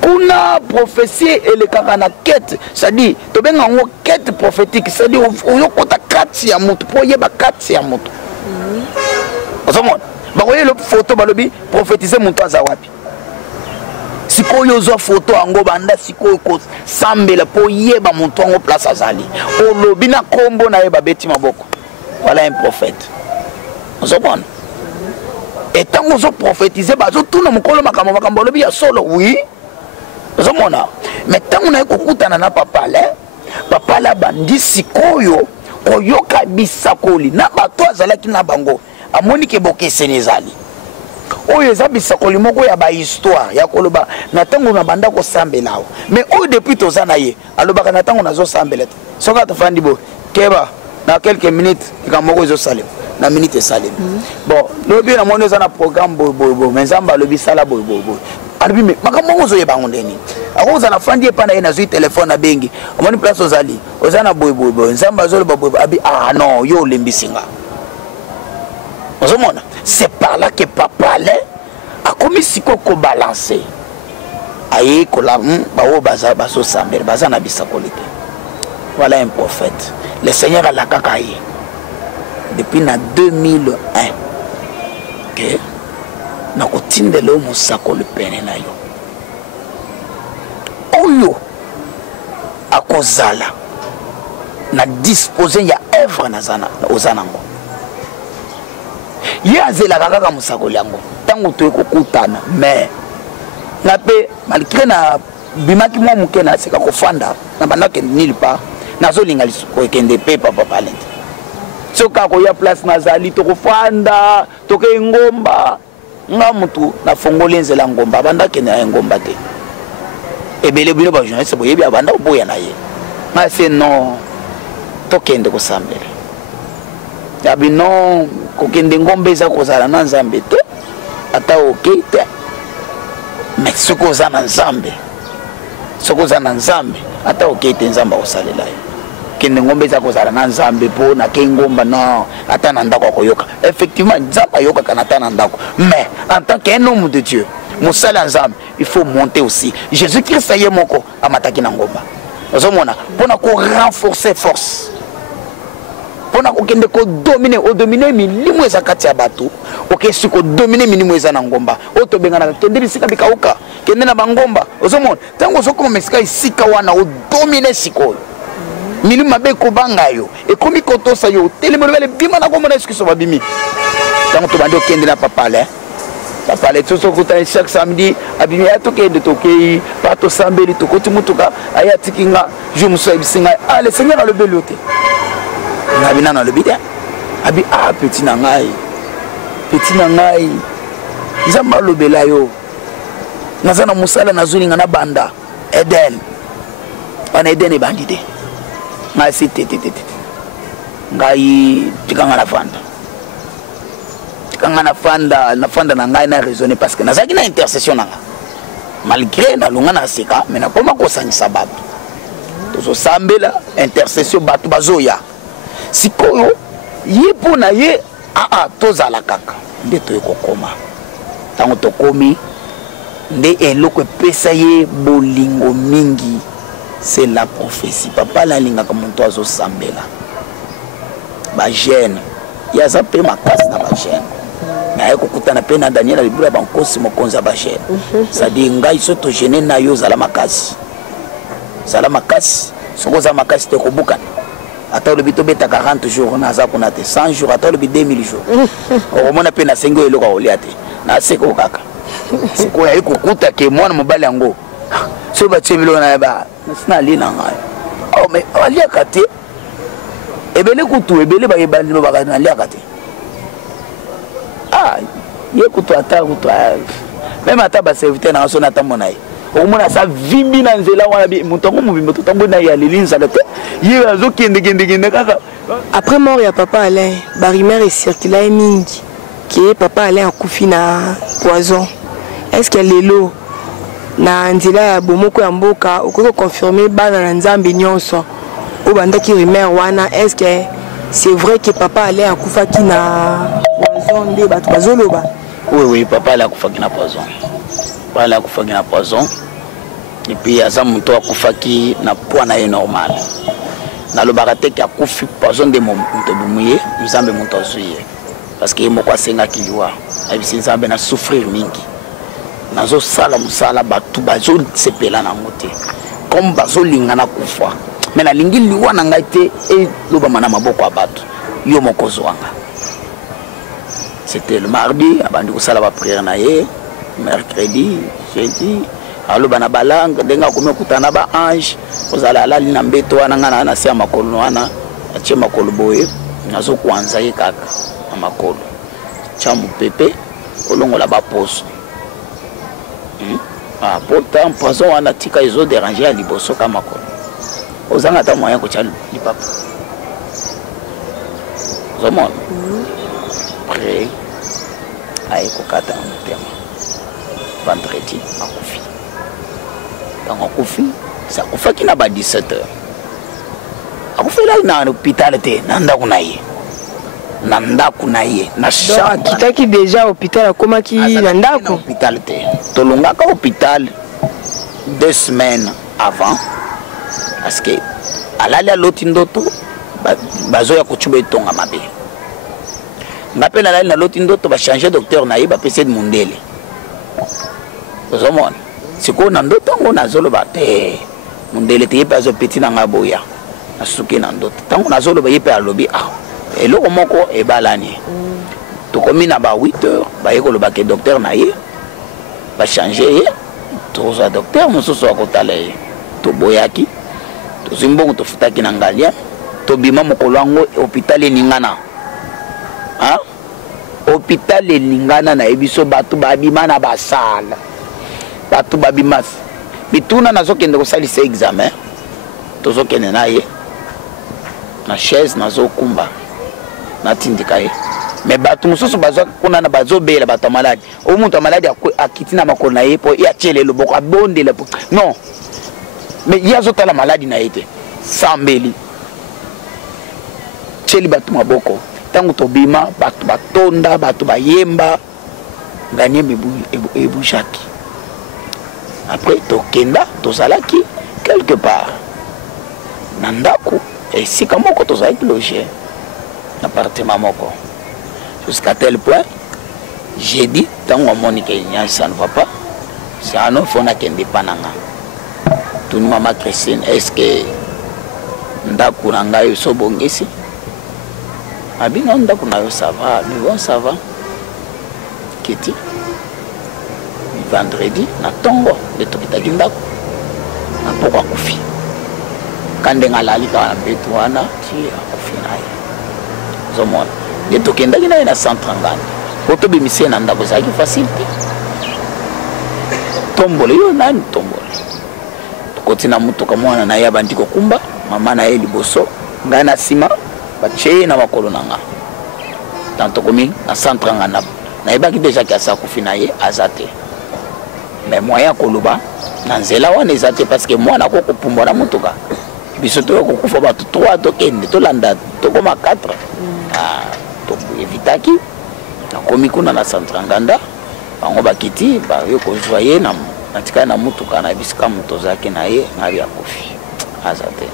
kuna prophétie et le kakana quête c'est-à-dire to benga ngo quête prophétique c'est-à-dire oyokota kati ya mutu po yeba kati ya mutu osomona ba koye le photo balobi prophétiser mutu azawapi sikoyo zo photo ango banda sikoyo ko sambela po yeba mutu ango place azali olobi na kombo na yeba beti maboko voilà un prophète osomona et tant qu'on zo prophétiser bazo tuna mukolo makambo lobi ya solo oui osomona mais tant on a kokutana na papa la bandi sikoyo koyoka bisakoli na bato azalaki na bango amoni ke bokeseni ezali oyo eza bisakoli moko ya ba histoire ya koloba na tango na banda ko sambela mais oyo depuis toza na ye alobaka na tango nazo sambela soka tofandi bo keba na quelques minutes ikamoko zo salem na minute salem bon lobi na moni za na programme bo menzamba lobi sala bo albi me makambo zo yeba ngondeni akoza na fandi epana ye na zui téléphone na bengi amoni place ozali ozana boy nzamba zo boy abi non yo lembisinga ozomona c'est par là que papa a commis siko ko balancer aye ko la bawo baso samber bazana bisakolite voilà un prophète le Seigneur a la kakaye depuis na 2001 que na kotindela musako le pene na yo oyo akozala na disposer ya œuvre na zana ozanango ye azelaka kaka musako yango tango to ekokutana mais na pe malgré na bimaki mwa muke na seka kofanda na bandake nil pa nazolinga lisuko ekende pe papa palente soka ko ya place nazali to kofanda to ke ngomba nga mutu na fongole nzela ngomba bandake na ngomba te ebele bino ba journaliste boyebi abanda boya na ye ma se non to kende ko sambela yabi non ko kende ngombe za ko zala na nzambe te ata okay te mais soko za na nzambe ata okay te nzamba osalela yo kende ngombe za ko zala na nzambe po na ke ngomba non ata na ndako koyoka effectivement nzamba yoka kana ata na ndako mais en tant qu'un homme de Dieu musala nzambe il faut monter aussi Jésus-Christ aye moko amataki na ngomba ozomona pona ko renforcer force pona ko kende ko dominer milimo eza kati ya bato oke siko dominer milimo eza na ngomba oto benga na kende bisika bikauka kende na bangomba ozomona tango zokoma mesika isika wana o dominer siko milimo mabe ko banga yo e komi kotosa yo telemelo bele bima na komona eskiso babimi tango to bandi okende na papa tout ce que chaque samedi abimi ato kende tokei pato sambeli tokoti mutuka ayati kinga je me suis bisinga le Seigneur a le beloté nabina na le bidé abi petit na ngai nzamba lobela yo nazana musala nazulinga na banda Eden ana Eden e bandide ngai site ngai tikanga na fanda na ngai na raisonner parce que nazaki na intercession nanga malgré na lunga na seka mais na koma ko sanisa bato to sambela intercession bato bazoya sikoyo ye pona ye tozala kaka nde to ekokoma tango tokomi nde eloko epesa ye bolingo mingi c'est la prophétie papa la lingaka muntu azosambela bagene yaza pe makasi na bagene mais ekokutana pe na Daniel libula bankosi mokonza bagene c'est-à-dire ngai soto gene na yo zala makasi soko za makasi te kobukana ata le bito beta 40 jours na za kuna te 100 jours ata le bito 2000 jours o mona pe na sengo eloko oliate na seko kaka siko ya ikukuta ke mwana mobali yango so ba tshebilo na ba sina lina ngai o me alia kate ebele kutu ebele ba yebali no ba na lia kate ye kutu ata kutu même ata ba serviteur na so na tamona ye o mona sa vimbi na nzela wana bi mutongo mubimbo tutambo na ya lilinza le ye azo kende kaka après mort ya papa Alain barimère circulaire mingi que papa Alain akufi na poison. Est-ce que lelo na nzela ya bomoko ya mboka okoko confirmer bana na nzambe nyonso o bandaki rumeur wana? Est-ce que c'est vrai que papa Alain akufa ki na poison nde bato bazoloba? Oui, papa Alain akufa ki na poison. Papa Alain akufa ki na poison. Et puis aza muto akufa ki na poids na normal. Na lo barate ki akufi poison de muto bumuye nzambe muto azuye. Parce que moko asenga ki liwa. Abisi nzambe na souffrir mingi. Nazo sala musala batu bazo sepela na ngote. Comme bazo lingana kufa. Mais na lingi liwa na ngai te e loba mana maboko ya batu. Yo moko zwanga. C'était le mardi, abandi ko sala ba prière na ye, mercredi, jeudi, aloba na balanga denga ko mekutana ba ange, ozala ala lina mbeto wana ngana na sia makolo wana, atie makolo boye, nazo kuanza ye kaka na makolo. Chamu pepe, olongola ba poso. Ah, pourtant poison wana tika izo déranger à liboso ka makolo. Ozanga ta moyen ko tia li papa. Zomon. Prêt à écouter un thème. Vendredi, à Koufi. Dans un Koufi, ça Koufa qui n'a pas 17h. À Koufi, là, il y a un hôpital, Nanda Kounaye, na chambre. Kita qui déjà hôpital, comment qui Nanda hôpital, Tolonga ka hôpital 2 semaines avant. Parce que, à la lotindoto, bazo ya kuchube tonga mabe. Ngape na la loti ndoto ba changer docteur na yiba pese de mundele. Ozomona. Siko na ndoto ngo na zolo ba te. Mundele te yipa zo petit na ngaboya. Na suki na ndoto. Tango na zolo ba yipa alobi ah. Eloko moko e balani. To komi na ba 8h ba yeko lo ba ke docteur na ye. Ba changer ye. To za docteur mususu akotala ye. To boyaki. To zimbongo to futaki na ngalia. To bima mokolo ngo hôpital ningana. Hein? Hôpital Lingana na ebiso batu babima na basala. Batu babimas. Bituna nazo kende ko salisa examen. Tozo kende na ye. Na chaise nazo kumba. Na tindika ye. Mais batu mususu bazo kuna na bazo bela batu malade. O muntu malade akitina makolo na ye po ya chele lo boko abonde le. Non. Mais yazo tala malade na yete. Sambeli. Cheli batu maboko. Tango tobima batu batonda batu bayemba nganie ebu jaki. Après tokenda tozalaki quelque part nandaku et si comment ko tozalaki logé appartement moko jusqu'à tel point j'ai dit tango Monique ça ne va pas c'est un autre fona kende pananga tout maman Christine est-ce que ndaku nangayo so bongisi Abino ndako na yo ça va, mais bon ça va. Kiti. Vendredi na tongo de tokita ndako. Na poko akufi. Kande ngalali ka na betu wana ti akufi naye. Zomona. De tokenda kina na 130. Poto bimise na ndako zaki facilité. Tombole yo nani tombole. Tokotina mutu kamwana na ya bandiko kumba, mama na ye liboso, ngana sima. Bache na makolo nanga tanto komi na centre ngana na ebaki déjà ki asa kufina ye azate mais moyen koluba na nzela wana ezate parce que moi na ko kopumba na mutuka biso to ko kufa ba 3 to kende to landa to koma 4 ah to evitaki na komi kuna na centre nganda bango bakiti ba yo ko joyer na tika na mutuka na bisika muto zake na ye ngari akufi azate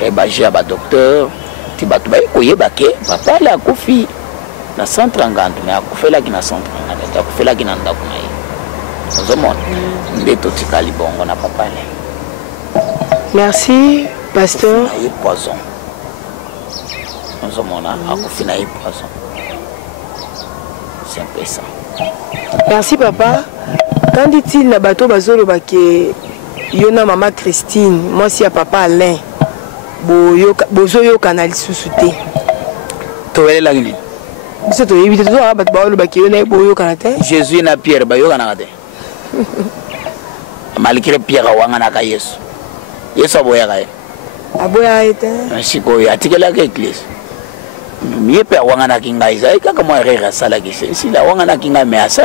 ke ba ja ba docteur ti batu ba koyeba ke papa la akufi na centre nganda mais akufela ki na centre nganda akufela ki na ndako na ye ozomona ndeto tikali bongo na papa le. Merci pasteur. Na ye poison ozomona akufi na ye poison c'est un peu ça. Merci papa. Quand dit-il na bato bazolo ba ke yona maman Christine moi si ya papa Alain bozo yo kanali susute to wele lagini biso to yibite to ba baolo ba kiyo na boyo kanate Jésus na Pierre ba yo kanate malgré Pierre wanga na ka Yesu boya ka aboya ete sikoyo atikelaka église ye mpe awanganaki ngai ezali kaka mwa erreur asalaki sila awanganaki ngai me asa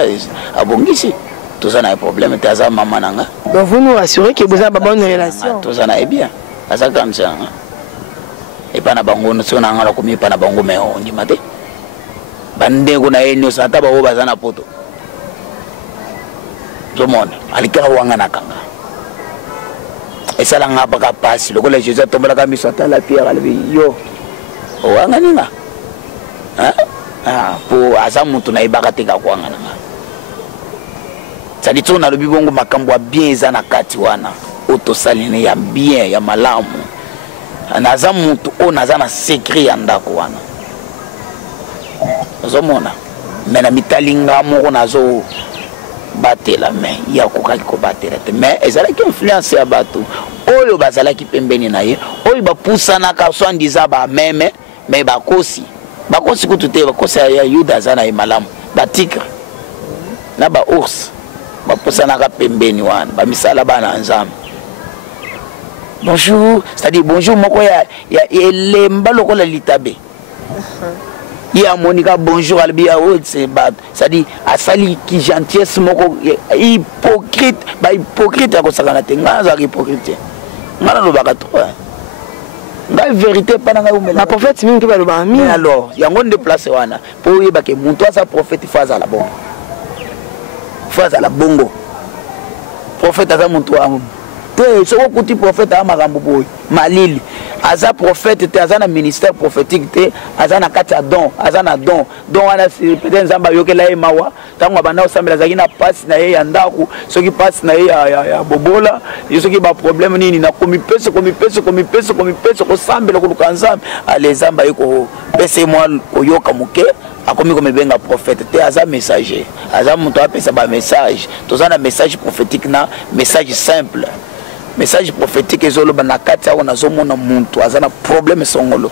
abongisi toza na problème te aza mama na nga donc vous nous rassurez que vous avez une bonne relation toza na ye bien aza kamisa na nga epa na bango so na nga nakomi epa na bango me ondima te bandeko na ye nyonso ata bango baza na poto zomona alikaka wanganaka nga esalanga baka pasi lokola jésus atombolaka miso atala pierre alobi yo owangani nga po aza mutu nayebaka te kakwangana nga sadi so nalobi bongo makambo ya bien eza na kati wana oyo tosalini ya bien ya malamu naza mutu oyo naza na secret ya ndako wana ozomona me na mitali nga moko nazo batela me ya kokaki kobatela te me ezalaki influence ya bato oyo bazalaki pembeni na ye oyo bapusanaka soi-disant bameme me bakosi kutu te bakosi ya yuda aza na ye malamu batigre na baours bapusanaka pembeni wana bamisala bana nzambe bonjour c'est-à-dire bonjour moko ya elemba lokola litabe il y a Monica bonjour albia c'est-à-dire asali qui gentillesse moko hypocrite ba hypocrite ya kosakana te ngaza hypocrite ngana lo baka trop ngai vérité pana ngai umela ma prophète mingi ba lo ba mi alors yango déplacer wana pour yeba ke muntu asa prophète faza la bongo prophète aza muntu wangu te soko kuti prophète a makambo boy malili aza prophète te aza na ministère prophétique te aza na kati ya don aza na don wana peut-être nzamba yokela ye mawa tango banda osambela zaki na passe na ye ya ndako soki passe na ye ya bobola soki ba problème nini na komi pese ko sambela ko lukanzambe ale nzamba yeko pese moi koyoka muke akomi comme benga prophète te aza messager aza muto apesa ba message toza na message prophétique na message simple message prophétique ezoloba na kati awo nazomona muntu aza na problème songolo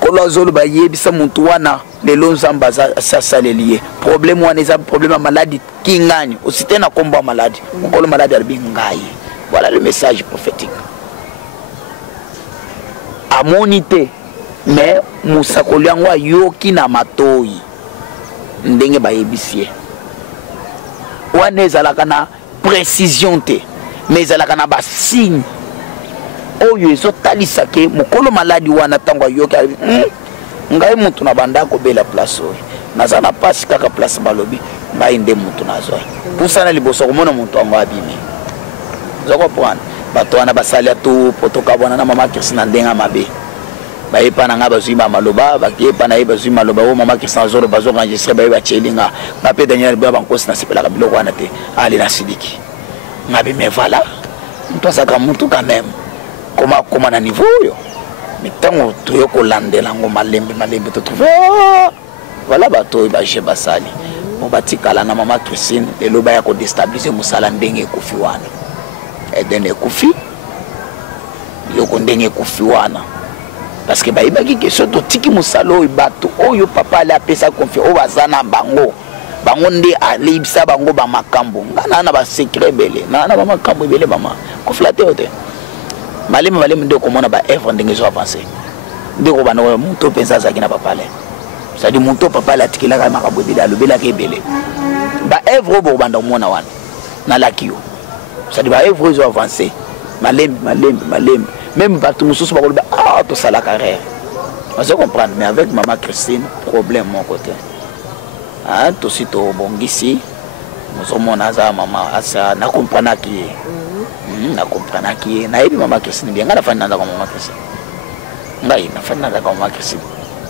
kolo azoloba yebisa muntu wana lelo nzamba asaleli ye problème wana eza problème ya maladie kingani osite na kombo ya maladie mokolo maladie alibi ngai voilà le message prophétique amoni te mais musakoli yango ayoki na matoyi ndenge bayebisi ye wana ezalaka na précision te mais ezalaka na basigne oyo ezotalisa ke mokolo maladi wana ntango ayoki alibi ngai mutu na bandako bela place oyo naza na pasi kaka place balobi ngai nde mutu nazwa pusana liboso komona mutu yango abimi ozokomprendre bato wana basali atu po tokabwana na mama Christine na ndenge mabe bayepa na nga bazwi maloba bayepa na ye bazwi maloba o mama Christine azoloba bazoenregistre baye batyelinga nga mpe Daniel boya bankosi nasepelaka biloko wana te ali na sidiki ngabi mais voilà mutu azaka mutu quand même koma na niveau oyo mais ntango toyo kolandela ngo malembe totrouve voilà bato oyo baje basali mo batikala na mama Christine lelo baya kodestabilize mosala ndenge ekufi wana edene ekufi yoko ndenge ekufi wana parce que bayebaki question totiki mosala oyo bato oyo papa ale apesa confiance oyo baza na bango nde alebisa bango bamakambo ngana na basekret ebele na bamakambo ebele bama koflate oyo te maleme nde okomona baevre ndenge ezo avance nde kobanda moto mpenza azalaki na papa ale c'est-à-dire moto papa ale atikelaka makambo ebele alobelaka ebele baevre oyo bokobanda komona wana nalaki yo c'est-à-dire baevre oyo ezo avance malembe même bato mosusu bakoloba tosalaka rere ozo comprendre mais avec mama Christine problème mon côté tosi tobongisi mozomona aza mama asa nakomprenaki ye nayebi mama Christine bien nga nafani nazaka mama Christine ngai nafani nazaka mama Christine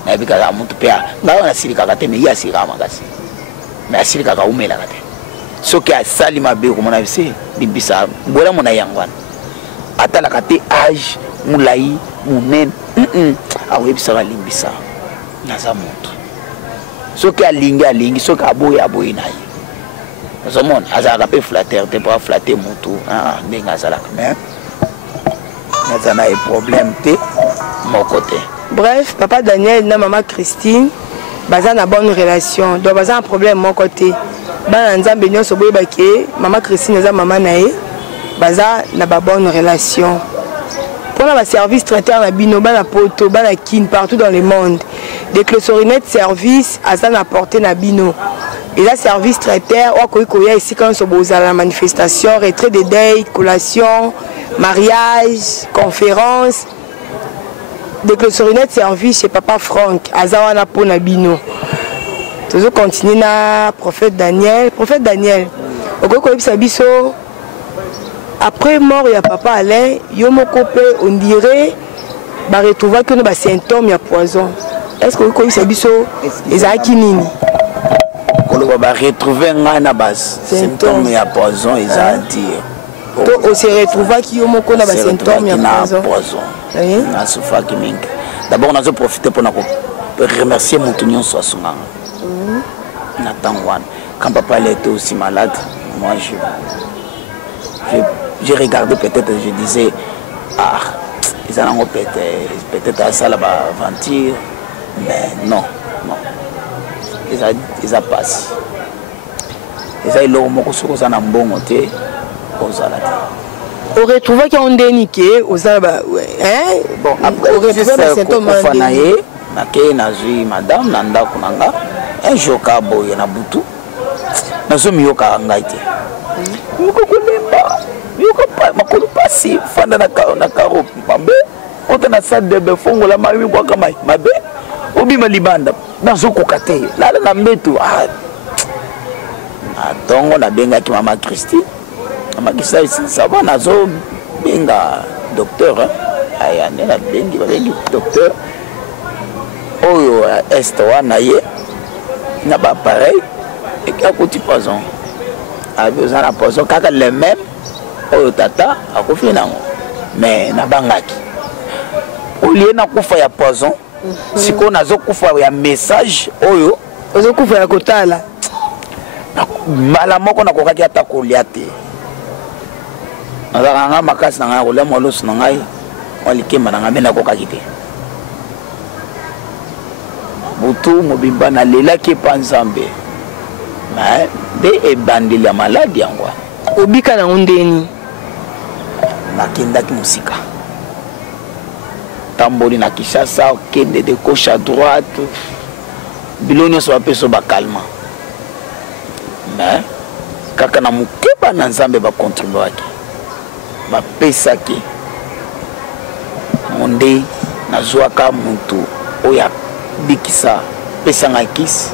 nayebi kaka mutu mpe ngai nasilikaka te mais ye asilikaka makasi mais asilikaka umelaka te soki asali mabe komona se limbisa bola mona yango wana atalaka te age mulai munene awebisaka limbisa naza mutu soki alingi soki aboyi na ye ozomona azalaka mpe flatteur te mpo aflatte mutu ndenge azalaka mais naza na ye problème te moko te bref papa Daniel na mama Christine baza na bonne relation donc baza na problème moko te bana nzambe nyonso boyebaki mama Christine eza mama na ye baza na ba bonne relation Pour la service traiteur na bino, bana poto, bana kin partout dans le monde. Dès que le Sorinet service a ça apporté na bino. Et là service traiteur, on a ici quand on a la manifestation, retrait de deuil, collation, mariage, conférence. Dès que le Sorinet service chez Papa Franck, Azawana pour na bino. Toujours continuer na prophète Daniel. Prophète Daniel, après mort il y a Papa Alain, on dirait bah retrouver que nos symptômes il y a poison. Est-ce que vous connaissez les akinini? On va retrouver un base symptômes il y a poison ils a dire. On se retrouve qui ont qu'on a des symptômes il y a poison. Na souffrir qui mingi. D'abord on a profité pour remercier mon tunion soit son Nathan Wan. Quand papa était aussi malade, moi j'ai regardé peut-être, je disais, ah, ils en ont peut-être à ça là-bas aventure, mais non. Ils ont passé. Ils ont eu l'homme qui sont en bon côté, aux alades. On retrouve qu'ils ont déniqué aux alades. Bon, après, on retrouve les symptômes de madame Nanda Kunanga. Un jour, il y a un boutou. Nous sommes yoka ngaite. Nous ne pas si fanda na karo pambe. On a ça de befongo la mari kwa kama mabe. Obi malibanda. Nazo kokate. La na mbetu. Ah. Atongo na benga ki mama Christine. Mama Christine ça va nazo benga docteur. Aya na bengi docteur. Oyo est wana ye. Na ba pareil et qui a coûté poison a besoin de poison car les mêmes au tata a confié nango mais na bangaki au lieu na kufa ya poison si qu'on a zo kufa ya message oyo ozo kufa ya kotala mala moko na kokaki ata kolia te azanga makasi na ngai kolia moloso na ngai walikema na ngai na kokaki te Butu mobimba na lela ki panzambe. Mais de ebandi la maladie ngwa. Obika na ondeni. Nakenda ki musika. Tamboli na Kishasa kende de gauche à droite. Bilonyo so apeso ba calme. Mais kaka na mukeba na nzambe ba contribuer ki. Ba pesa ki. Monde na zwaka muntu oya bikisa pesanga kisi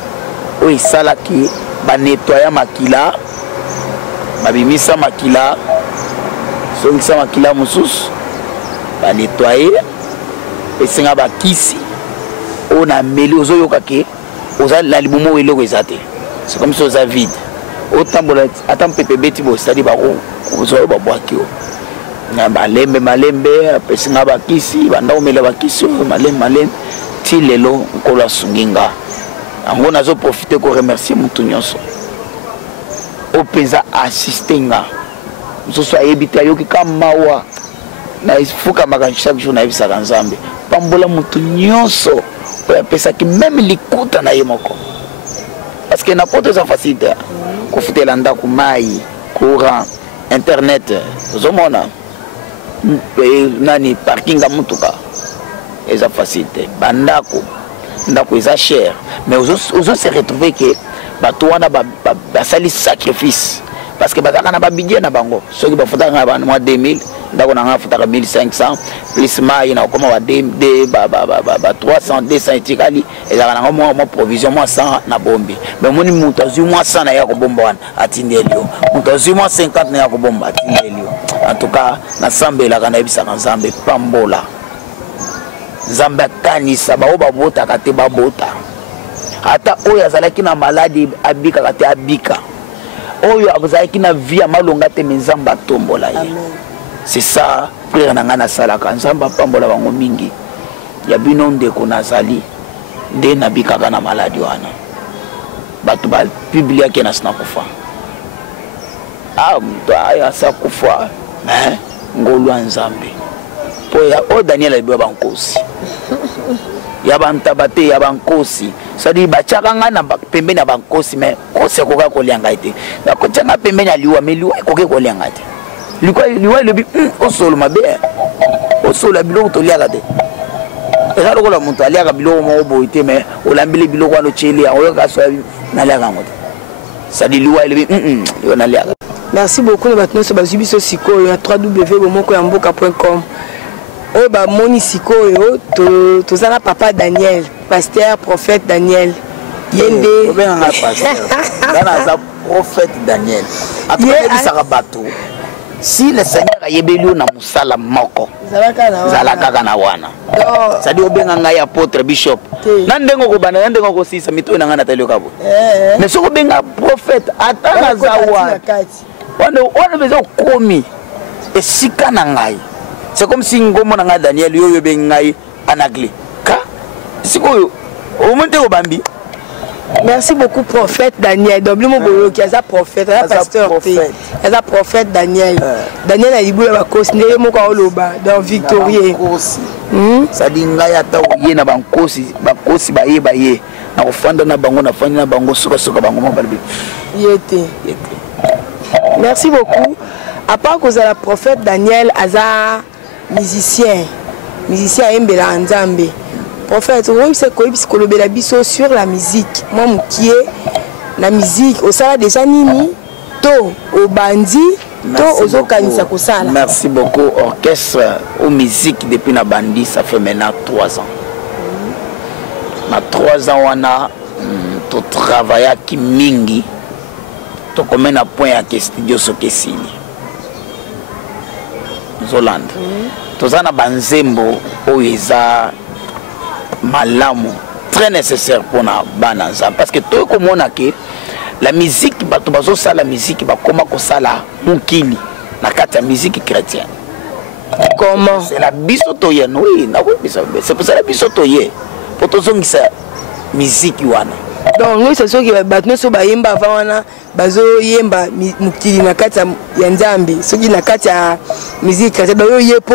o isalaki ba nettoyer makila babimisa makila so ngisa makila mususu ba nettoyer pesinga ba kisi o na meli ozo yokake oza la libumo welo ezate c'est comme si oza vide o tambola atam pepe beti bo stadi ba ko ozo ba boakio na malembe pesinga ba kisi ba ndaumela ba kisi malembe ti lelo kola sunginga ango nazo profiter ko remercier mutu nyonso o peza assistenga muso ayebita yoki kamawa na ifuka maka chaque jour na ibisa kanzambe pambola mutu nyonso o ya pesa ki même likuta na yemoko parce que na poto za facilité ko futela ndako mai courant internet zomona nani parking a mutuka eza facilité bandako ndako eza cher mais aux se retrouver que bato wana ba sali sacrifice parce que bazaka na ba budget na bango soki ba futa nga ba 2000 ndako na nga futa 1500 plus mai na koma ba 300 200 etikali ezaka na mo provision mo 100 na bombi mais moni mutu azu mo 100 na ya ko bomba wana atindelio mutu azu mo 50 na ya ko bomba atindelio en tout cas na sambela kana ebisa nzambe pambola nzambe akanisa bao babotaka te babota ata oyo azalaki na maladi abika kate abika oyo azalaki na vie ya malonga te nzambe atombola ye c'est ça frère na nga nasalaka nzambe apambola bango mingi ya bino ndeko nazali nde nabikaka na maladi wana bato bapubliaki na sina kufa mutu ayasa kufa ngolu ya nzambe po ya o Daniel alibiwa bankosi ya bantabate ya bankosi sadi bachaka nga na pembeni ya bankosi mais kosi akoka kolianga ete nakotianga pembeni ya liwa mais liwa ekoki kolianga te liwa elobi osolo mabe tosola biloko toliaka te eza lokola moto aliaka biloko moko boye te mais olambeli biloko wana otyeli oyoka so naliaka yango te sadi liwa elebi yo naliaka. Merci beaucoup na bato nyonso bazwi biso sikoyo na www.bomokoyamboka.com oyo bamoni sikoyo toza na papa Daniel, pasteur prophète Daniel yende obenganga pasteur ngana aza prophète Daniel atobebisaka bato si le Seigneur ayebeli yo na mosala moko zala kaka na wana sadi obenga ngai apôtre bishop na ndenge okobanda na ndenge okosisa mitoyi na ngai natali okabo mais soki obenga prophète ata naza wana beza okomi esika na ngai. C'est comme si ngomo na ngai Daniel yo bengi ngai anagle ka sikoyo omonte obambi. Merci beaucoup prophète Daniel. Double boyo qui est prophète, pasteur est un prophète Daniel. Daniel a dit ba kosi ndenge moko oloba dans Victorieux. Ça dit ngai ata oye na bankosi baye na ofanda na bango na fandi na bango suka bango mo balbi. Yete. Merci beaucoup. À part que la prophète Daniel aza musicien embela nzambe. Prophète, oui, c'est quoi psychologie biso sur la musique. Moi, qui est la musique, au sala déjà nini, to au bandi, to aux organisations ko sala. Merci beaucoup orchestre aux musique depuis na bandi, ça fait maintenant 3 ans. Na 3 ans on a to travailler qui mingi, to comme na point à que studio sokesini. Zolande. To za na banzembo oeza malamu très nécessaire pour na bananza parce que toi comme on a que la musique bato bazo sala musique ba koma ko sala mukili na kati ya musique chrétienne. Comment c'est la bisotoye oui na c'est pour ça la bisotoye pour to zongisa musique wana donc nous c'est sûr que bato nyonso bayemba avant wana bazo yemba mukili na kati ya nzambe soki na kati ya musique chrétienne bayo yepo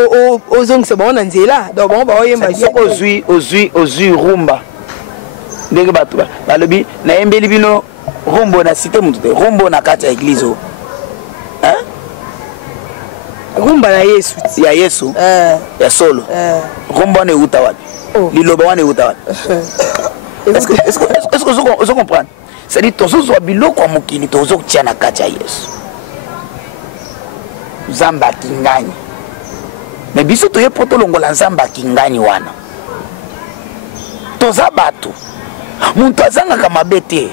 ozongisa baona nzela donc bon ba yemba ozui rumba ndenge bato balobi na yembeli bino rumbo na cité mutu te rumbo na kati ya église hein rumba na Yesu ya Yesu ya solo rumba ne uta wapi liloba wana uta wapi est-ce que vous comprenez c'est dit tozo zo biloko mokili tozo tia na kati ya Yesu zamba kingani mais biso toye poto longola zamba kingani wana toza bato muntu azanga mabe te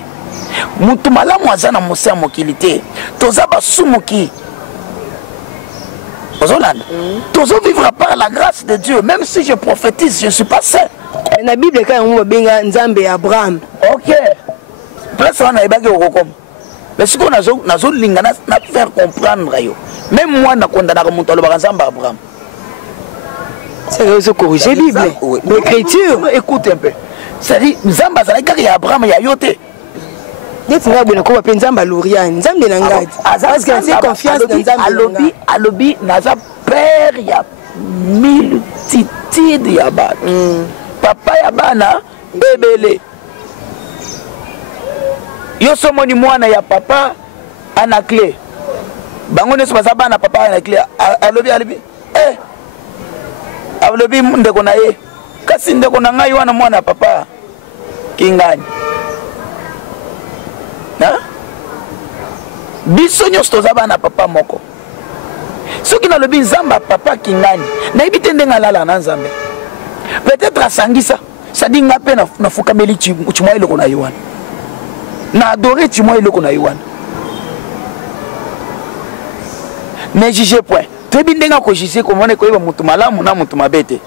muntu malamu azana mosia mokili te toza basumuki Ozolande tozo vivre par la grâce de Dieu même si je prophétise je ne suis pas saint. Na Bible quand on benga nzambe Abraham OK place wana ebaki okokoma mais ce qu'on nazo linga na faire comprendre yo même moi na kondana ka muntu alobaka nzambe Abraham. C'est réseau corriger Bible l'écriture écoute un peu ça dit nzamba za kaka ya Abraham ya yote Deti nga bwana ko ba nzamba Lorian nzambe na ngadi parce que c'est confiance dans nzambe alobi naza père ya multitude ya bana papa ya bana ebele yo somoni mwana ya papa ana clé bango ne so baza bana papa ana clé alobi alobi ndeko na ye kasi ndeko na ngai wana mwana papa kingani na biso nyonso toza bana papa moko soki nalobi nzamba papa kingani nayebi te ndenge alala na nzambe peut-être asangisa sadi nga mpe nafukameli chimwa eloko na ye wana na adore chimwa eloko na ye wana ne juge point toyebi ndenge akojuge komona koyeba motu malamu na motu mabe te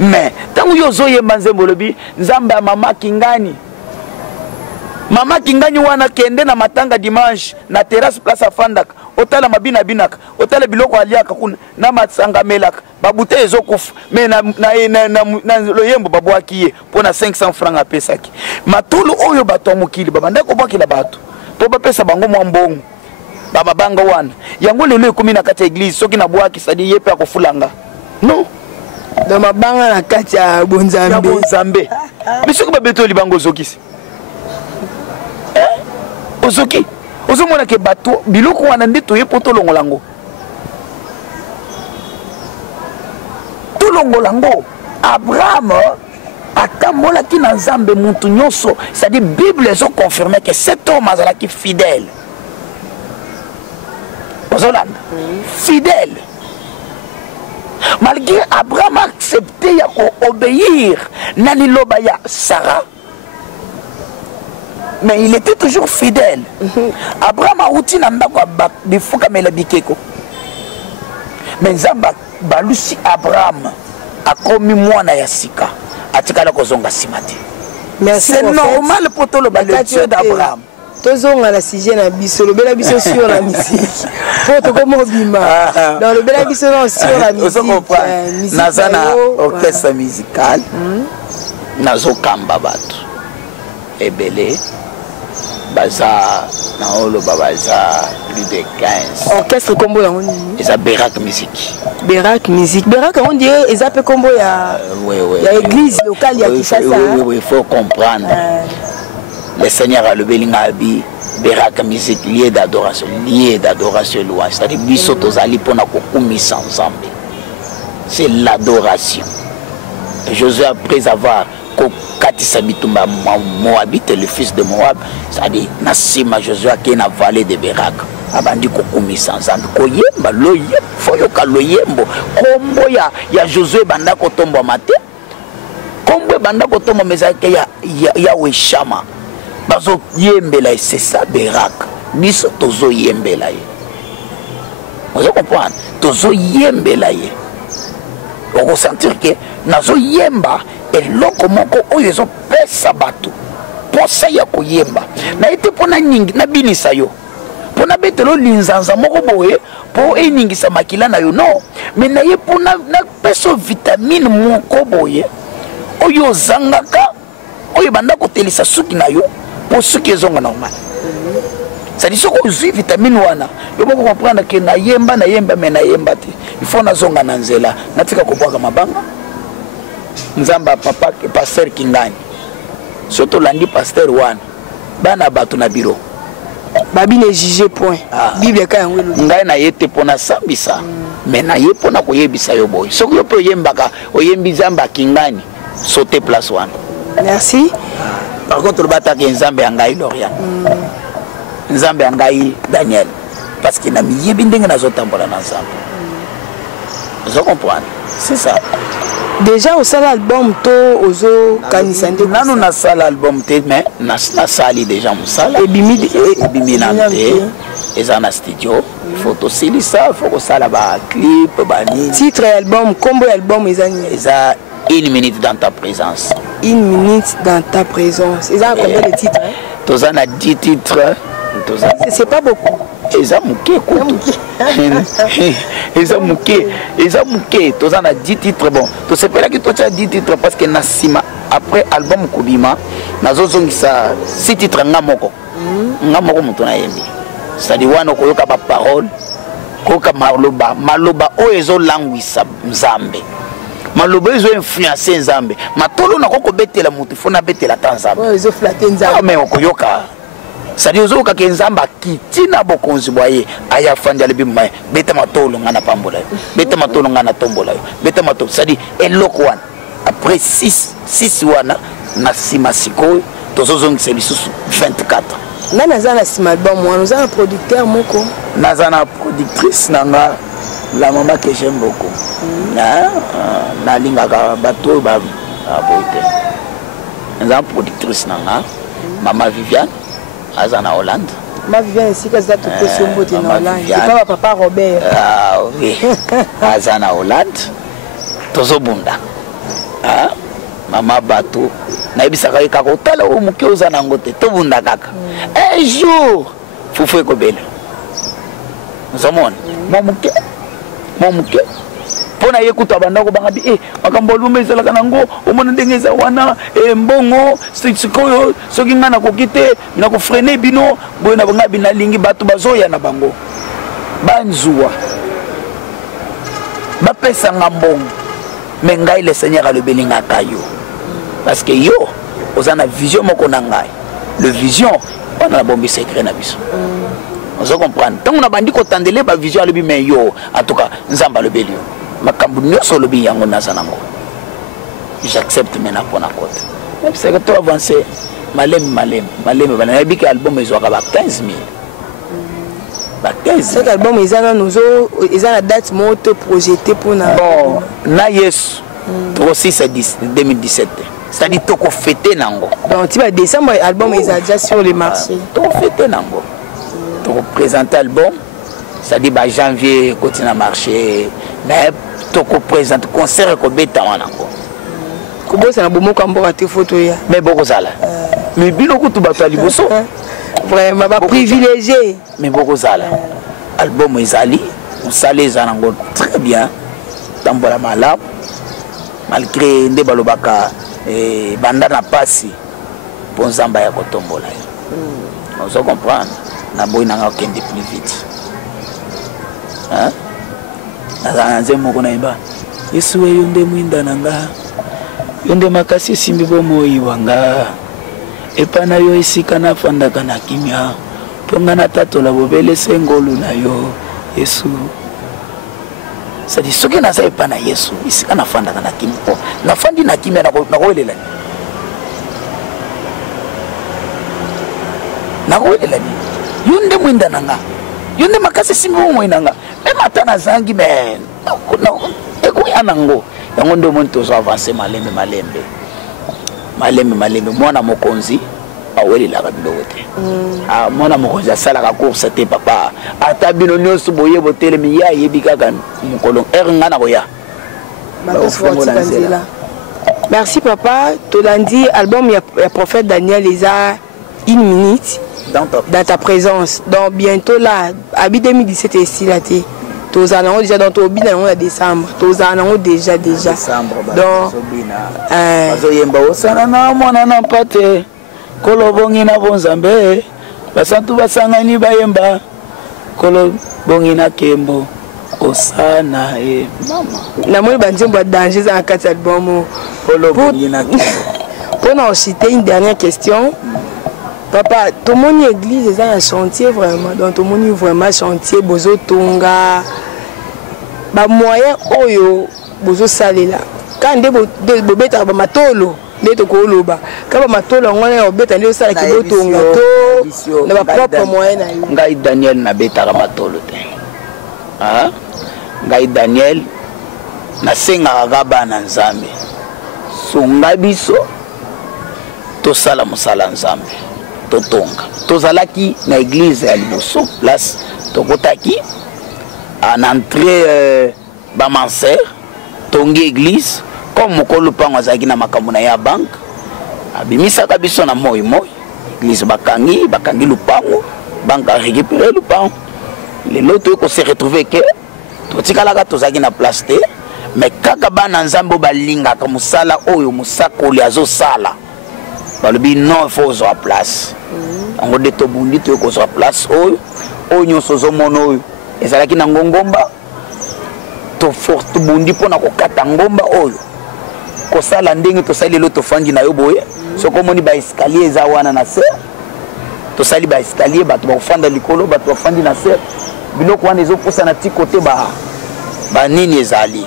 mais ntango yo ozoyemba nzembo olobi nzambe ya mama kingani mama kingani wana kende na matanga dimanche na terrasse place afandaka otala mabina binaka otala biloko aliaka kuna na matsanga melaka babute ezokufa mais na loyembo babwaki ye pona 500 francs apesaki matulu oyo bato mokili babanda ko bakila bato po bapesa bango mwa mbongo babanga wana yango lelo ekomi na kati ya église soki na bwaki sadi ye pe akofulanga non dans mabanga na kati ya bonzambe mais soki babeto libango zokisi ozoki ozomona ke bato biloko wana nde toye poto longolango tolongolango Abraham atambolaki na Nzambe mutu nyonso, c'est-à-dire Bible ont confirmé que cet homme azalaki fidèle. Fidèle. Malgré Abraham accepté d'obéir nani loba ya Sarah, mais il était toujours fidèle. Abraham a outi na ndako de fuka mela bikeko. Mais Nzamba balusi Abraham a commis mwana ya sika atikala kozonga simati. C'est normal pour tout le Dieu d'Abraham. Tozonga la sujet na biso le bela biso sur la musique. Faut to comme bima. Dans le bela biso sur la musique. Vous comprenez? Nazana orchestre musical. Nazo kamba batu. Ebele. Baza na olo baza plus de 15. Orchestre combo la on. Eza Berak musique. Berak musique. Berak on dit eza pe combo ya oui. Ya église locale ya Kisasa. Oui, il faut comprendre. Le Seigneur a levé l'Ingabi, Berak musique liée d'adoration louange. C'est-à-dire biso tozali pona kokumisa ensemble. C'est l'adoration. Josué après avoir kokatisa bitumba Moabite, le fils de Moab, c'est-à-dire Nassima Josué qui est dans la vallée de Berak. Abandi kokumisa ensemble. Koyemba loye, foyoka loyembo. Kombo ya Josué banda kotombo mate. Kombo banda kotombo mezake ya Weshama. Bazo yembela, c'est ça Berak. Biso tozo yembela ye. Vous comprenez? Tozo yembela ye. On va sentir que nazo yemba et loko moko oyo zo pesa batu. Posa ya ko yemba. Na ite pona nyingi na binisa yo. Pona betelo linzanza moko boye po eningisa makila na yo no. Mais na ye pona na peso vitamine moko boye. Oyo zangaka oyo banda ko telisa suki na yo. Pour ceux qui sont normal. C'est-à-dire que si vitamine wana, il faut comprendre que na yemba mais na yemba te. Il faut na zonga na nzela, na tika ko boka mabanga. Nzamba papa que pasteur Kingani. Surtout lundi pasteur wana. Bana batu na bureau. Babi ne juge point. Bible ka yango. Ngai na yete pona sambisa. Mais na ye pona ko yebisa yo boy. Soko yo pe yembaka, oyembi Nzamba Kingani. Sauter place wana. Merci. Par contre, le bataille est Nzambe Angaï Lorian. Nzambe Angaï Daniel. Parce qu'il n'a mis yébinding dans autant pour l'ensemble. Vous comprenez? C'est ça. Déjà, au sal album, to ozo kanisande. Nous avons un album, mais nous avons déjà un sal. Et bimi nante. Et dans le studio. Il faut aussi ça. Il faut que ça là-bas clip, bani. Titre album, combo album, ils ont 1 minute dans ta présence. 1 minute dans ta présence. Ils ont combien de titres? Tous en a 10 titres. C'est pas beaucoup. Ils ont mouqué. Ils ont mouqué. Tous en a 10 titres. Bon, tu sais pas que tu as 10 titres parce que Nassima, après album Kubima, nazo ça 6 titres ngamoko. Ngamoko mutuna yembi. C'est-à-dire wana koyoka ba parole, koyoka maloba oyezo languisa Nzambe. Maloba ils ont influencé Nzambe. Matolo na koko betela mutu fona betela tanzambe. Ils ont flatté Nzambe. Mais okoyoka. C'est-à-dire ozoka ke Nzambe kitina bokonzi boye aya fanda le bimma beta matolo ngana pambola. Beta matolo ngana tombola. Beta matolo. C'est-à-dire eloko wana. Après 6 wana na sima siko tozozong c'est lisusu 24. Naza na sima album moi nous avons un producteur moko. Naza na productrice nanga la maman que j'aime beaucoup. Na lingaka bato ba abote. Naza productrice nanga maman Viviane azana Hollande. Ma Viviane ici que ça tout question bote na Hollande. C'est pas papa Robert. Ah oui. Azana Hollande. Tozo bunda. Ah mama bato na ebisaka kaka otala o muke ozana ngote to bunda kaka. Un jour fufu ko bela. Nzamone. Mamuke. Pona yekuta bandako bangabi makambo lume ezala kanango omona ndenge eza wana mbongo sikoyo soki ngana kokite na ko freiner bino boye na bangabi na lingi bato bazoya na bango banzuwa bapesa ngambongo mais ngai le Seigneur a le belinga kayo parce que yo ozana vision moko na ngai le vision on a la bombe secret na biso. Vous comprenez? Tant on a bandi ko tandele ba vision le mais yo en tout cas Nzamba le belio. makambo nyonso olobi yango naza nango j'accepte maintenant mpona kote c'est que to avancer maleme banayebi ke album ezwaka ba 15 000 ba 15 000 cet album eza na date moto projeté mpona bon na yesu aussi c'est 2017 c'est-à-dire toko fêter nango donc tu vas décembre album eza déjà sur le marché toko fêter nango toko présenter album c'est-à-dire ba janvier continue à marcher mais toko présenter concert ko betama nango kobosa na bomoko amboka te photo ya mais bokozala mais bino kutu bato liboso vraiment ba privilégié mais bokozala album ezali osali eza nango très bien tambola malamu malgré nde balobaka banda na pasi mpo nzamba ya kotombola ye ozo comprendre na boyi nanga okende plus vite nazala na nzembo moko nayeba yesu eyo nde mwinda na nga yo nde makasi esimbi bomoi wanga epa na yo esika nafandaka na kimia mpo nga natatola bobelese ngolu na yo yesu sadi soki naza epa na yesu esika nafandaka na kimia mpo nafandi na kimia nakowelela yo nde mwinda na nga yo nde makasi esimbi bomoi na nga meme ata nazangi me ekoya nango yango nde omoni tozo avance malembe mwana mokonzi awelelaka biloko te mwana mokonzi asalaka course te papa ata bino nyonso boye botelemi ye ayebi kaka mokolo ere nga na koya merci papa tolandi album ya prophète Daniel eza 1 minute dans ta présence donc bientôt là abi 2017 esila te tozala nango déjà donc tobina nango na décembre tozala nango déjà donc bazoyemba osana na mwana na mpate kolobongi na bonzambe basantu basangani bayemba kolobongi na kembo osana mama namoni banzembo ya danger eza na kati ya album kolobongi na kembo mpona ociter une dernière question papa tomoni église eza na chantier vraiment donc tomoni vraiment chantier bozotonga bamoyen oyo bozosalela ka nde bobetaka bamatolo nde tokoloba ka bamatolo yango wana obeta nde osalaki botonga to na bapropre moyen na yo ngai Daniel nabetaka matolo te ngai Daniel nasengaka kaka bana nzambe sunga biso tosala mosala nzambe totonga tozalaki na église ya liboso place tokotaki en entrée bamanser tongi église comme mokolo pango azalaki na makambo na ya banque abimisaka biso na moi église bakangi lupango banque a récupéré lupango lelo toyei kose retrouve ke totikalaka tozalaki na place te mais kaka bana nzambe balingaka mosala oyo mosakoli azosala balobi non il faut ozwa place yango nde tobundi toyei kozwa place oyo nyonso ozomona oyo ezalaki na ngongomba tobundi mpona kokata ngomba oyo kosala ndenge tosali lelo tofandi na yo boye soki omoni baeskalier eza wana na se tosali baeskalier bato bakofanda likolo bato bafandi na se biloko wana ezopusa na ti kote banini ezali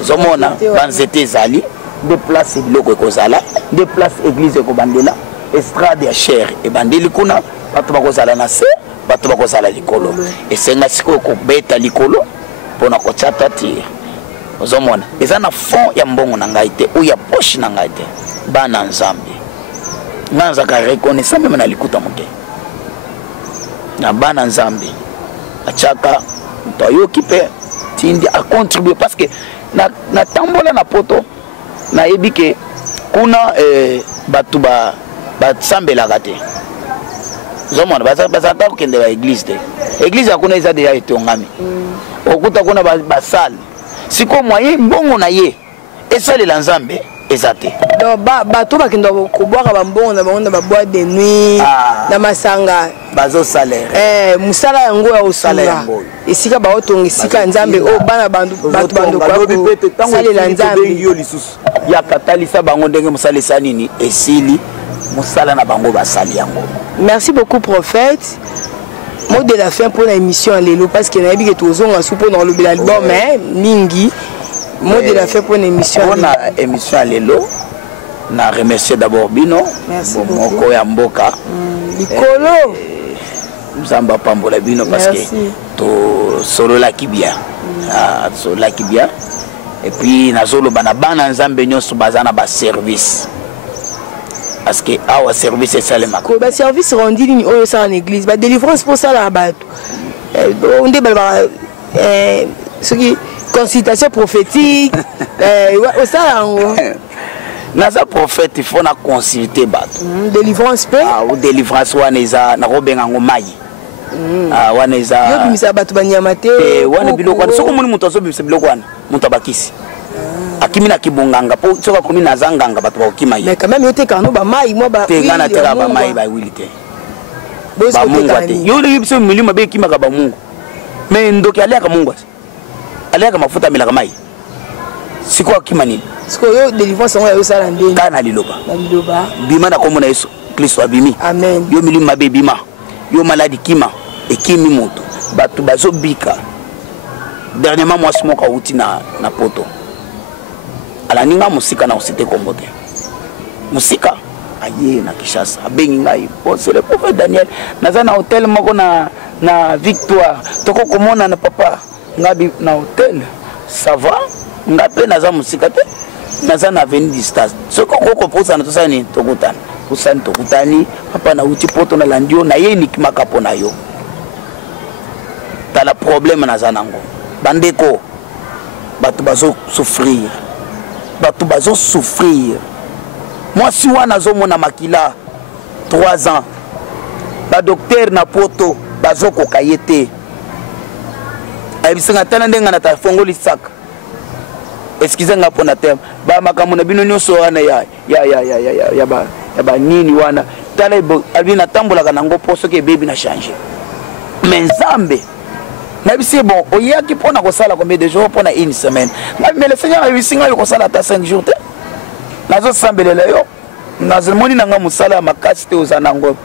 ozomona banzete ezali nde place biloko ekozala nde place église ekobandela estrade ya chair ebandeli kuna bato bakozala na se bato bakozala likolo esenga sikoyo kobeta likolo mpona kotyata tire ozomona eza na fond ya mbongo na ngai te oyo ya poche na ngai te bana nzambe ngai nazaka reconnaissant meme na likuta moke na bana nzambe atyaka moto ayoki mpe tindi acontribue parce que natambola na poto nayebi ke kuna bato basambelaka te ozomona bazalaka kokende ba église te église ya kuna eza deja etongami okuta kuna basale siko moyen mbongo na ye esalela nzambe eza te donc bato bakenda kobwaka bambongo na bango na baboîte de nuit na masanga bazosalere mosala yango ya kosunga esika baotonga esika ya nzambe oyo bana bato bandokosalela nzambe yo lisusu yaka talisa bango ndenge mosala esa nini esili mosala na bango basali yango. Merci beaucoup prophète. mot de la fin pour l'émission à l'élo parce que nayebi que tozonga sous pour dans l'album mais mingi mot de la fin pour l'émission on a émission à l'élo na remercier d'abord Bino moko ya mboka likolo Nzamba pambola Bino parce que to solo la ki bien solo la ki bien et puis nazolo bana bana Nzambe nyonso bazana ba service parce que our service est salema ko ba service rendi ni oyo ça en église ba délivrance pour ça la bato on dit ba ce qui consultation prophétique ça naza prophète il faut na consulter bato délivrance pe ou délivrance waneza na robenga ngomai waneza yo bimisa bato banyama te wana biloko wana soko moni muto azobimisa biloko wana muto abakisi akimi na kibonganga po soka komi na zanganga bato bakima yi mais quand même yote kanu ba mai mo ba tegana tera ba mai ba wilite ba mungu ate yo le biso milima be kima ka ba mungu mais ndoki alia ka mungu alia ka mafuta mila ka mai siko akima nini siko yo délivrance ngo ya yo sala ndeni kana liloba bima na komona Yesu Kristo abimi amen yo milima be bima yo maladi kima ekimi moto bato bazobika dernièrement moi smoka uti na poto ala ninga musika na osite Kongo te musika aye na Kishasa abengi ngai bon c'est le prophète Daniel naza na hôtel moko na Victoire toko komona na papa ngabi na hôtel ça va ngape naza musika te naza na avenue distance soko koko posa na tosani tokutana kusani tokutani papa na uti poto na landio na ye nikimaka pona yo tala problème naza nango bandeko bato bazo souffrir bato bazo souffrir moi si wana zo mona makila 3 ans ba docteur na poto bazo kokayete abisinga tana ndenga na ta fongoli saka excusez nga pona terme ba makamu na bino nyoso wana ya ba nini wana tala abina tambola kana ngo poso ke baby na changer mais Nzambe na bisi bon oyaki pona ko sala combien de jours pona une semaine mais le Seigneur a bisinga yo ko sala ta 5 jours te nazo sambelela yo nazo moni nanga musala makasi te ozana ngo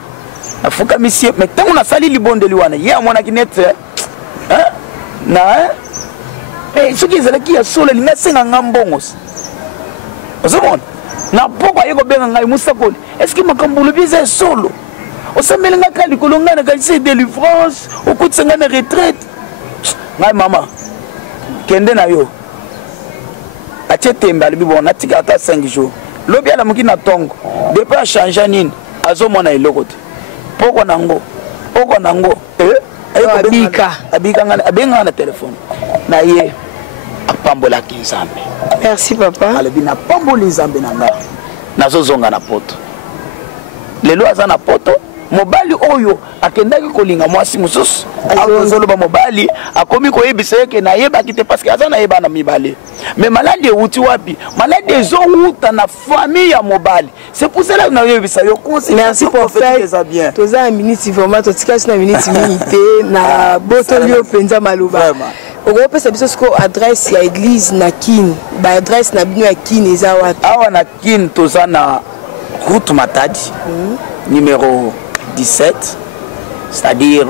afuka misie mais tango na sali libondeli wana ya mona kinete na ce qui est qui a solo linga senga ngambongos ozomona na poko ayeko benga ngai musakoli est-ce que makambulu biza solo osambela ngaka likolonga na kalisi délivrance okutsenga na retraite ngai mama kende na yo atie tembe alibi bon natika ata 5 jours lobi ala muki na tongo depuis a changer nini azomona eloko te poko nango abika ngana abenga na téléphone na ye apambola Nzambe merci papa alebi na pambola Nzambe nanga nazozonga na poto lelo aza na poto mobali oyo akendaki kolinga mwasi mususu azoloba mobali akomi koyebisa yeke na yebaki te parce que aza na yeba na mibale mais maladi euti wapi maladi ezowuta na famille ya mobali c'est pour cela na yebisa yo conseil merci prophète bien toza na minute vraiment totikasi na minute minute na botoli yo penza maloba okopesa biso siko adresse ya église na Kin ba adresse na bino ya Kin eza wapi awa na Kin toza na route Matadi numéro 17 c'est-à-dire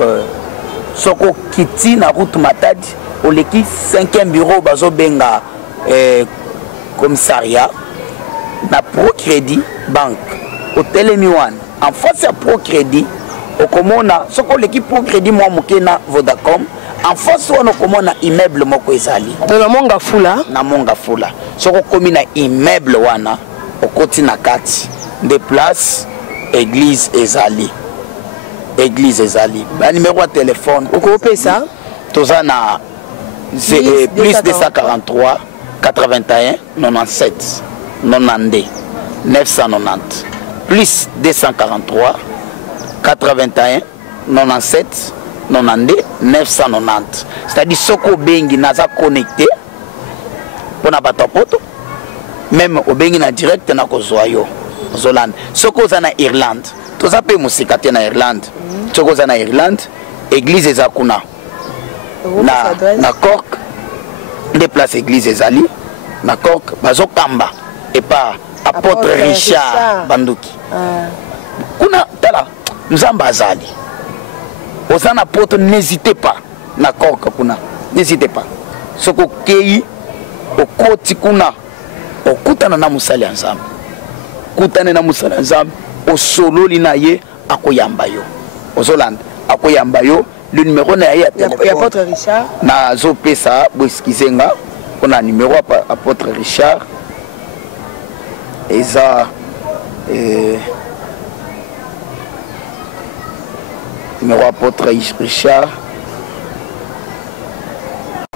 soko kiti na route Matadi oleki 5e bureau bazo benga commissariat na Pro Crédit Bank hôtel Miwan en face ya Pro Crédit okomona soko oleki Pro Crédit moi mokena Vodacom en face wana okomona immeuble moko ezali na monga fula soko komi na immeuble wana okoti na kati de place église ezali ba numéro de téléphone okopesa toza na plus 243 81 97 92 990 plus 243 81 97 92 990 c'est-à-dire soko bengi naza connecté pona bato poto même obengi na direct na kozwa yo Zolande soko za na Irlande toza pe musika te na Irlande soko za na Irlande église ezakuna na Cork des places église ezali na Cork bazo kamba et pas apôtre Richard Banduki kuna tala Nzamba azali aux apôtres, n'hésitez pas. D'accord, Kakuna. N'hésitez pas. Ce que Kei, au côté Kuna, au Koutana na Moussali ensemble. Koutana na Moussali ensemble, au solo linaye, à Koyambayo. Aux Hollande, à Koyambayo, le numéro n'a pas de téléphone. Apôtre Richard. Na Zopesa, Boskizenga, on a un numéro apôtre Richard. Et ça, numéro apôtre Richard.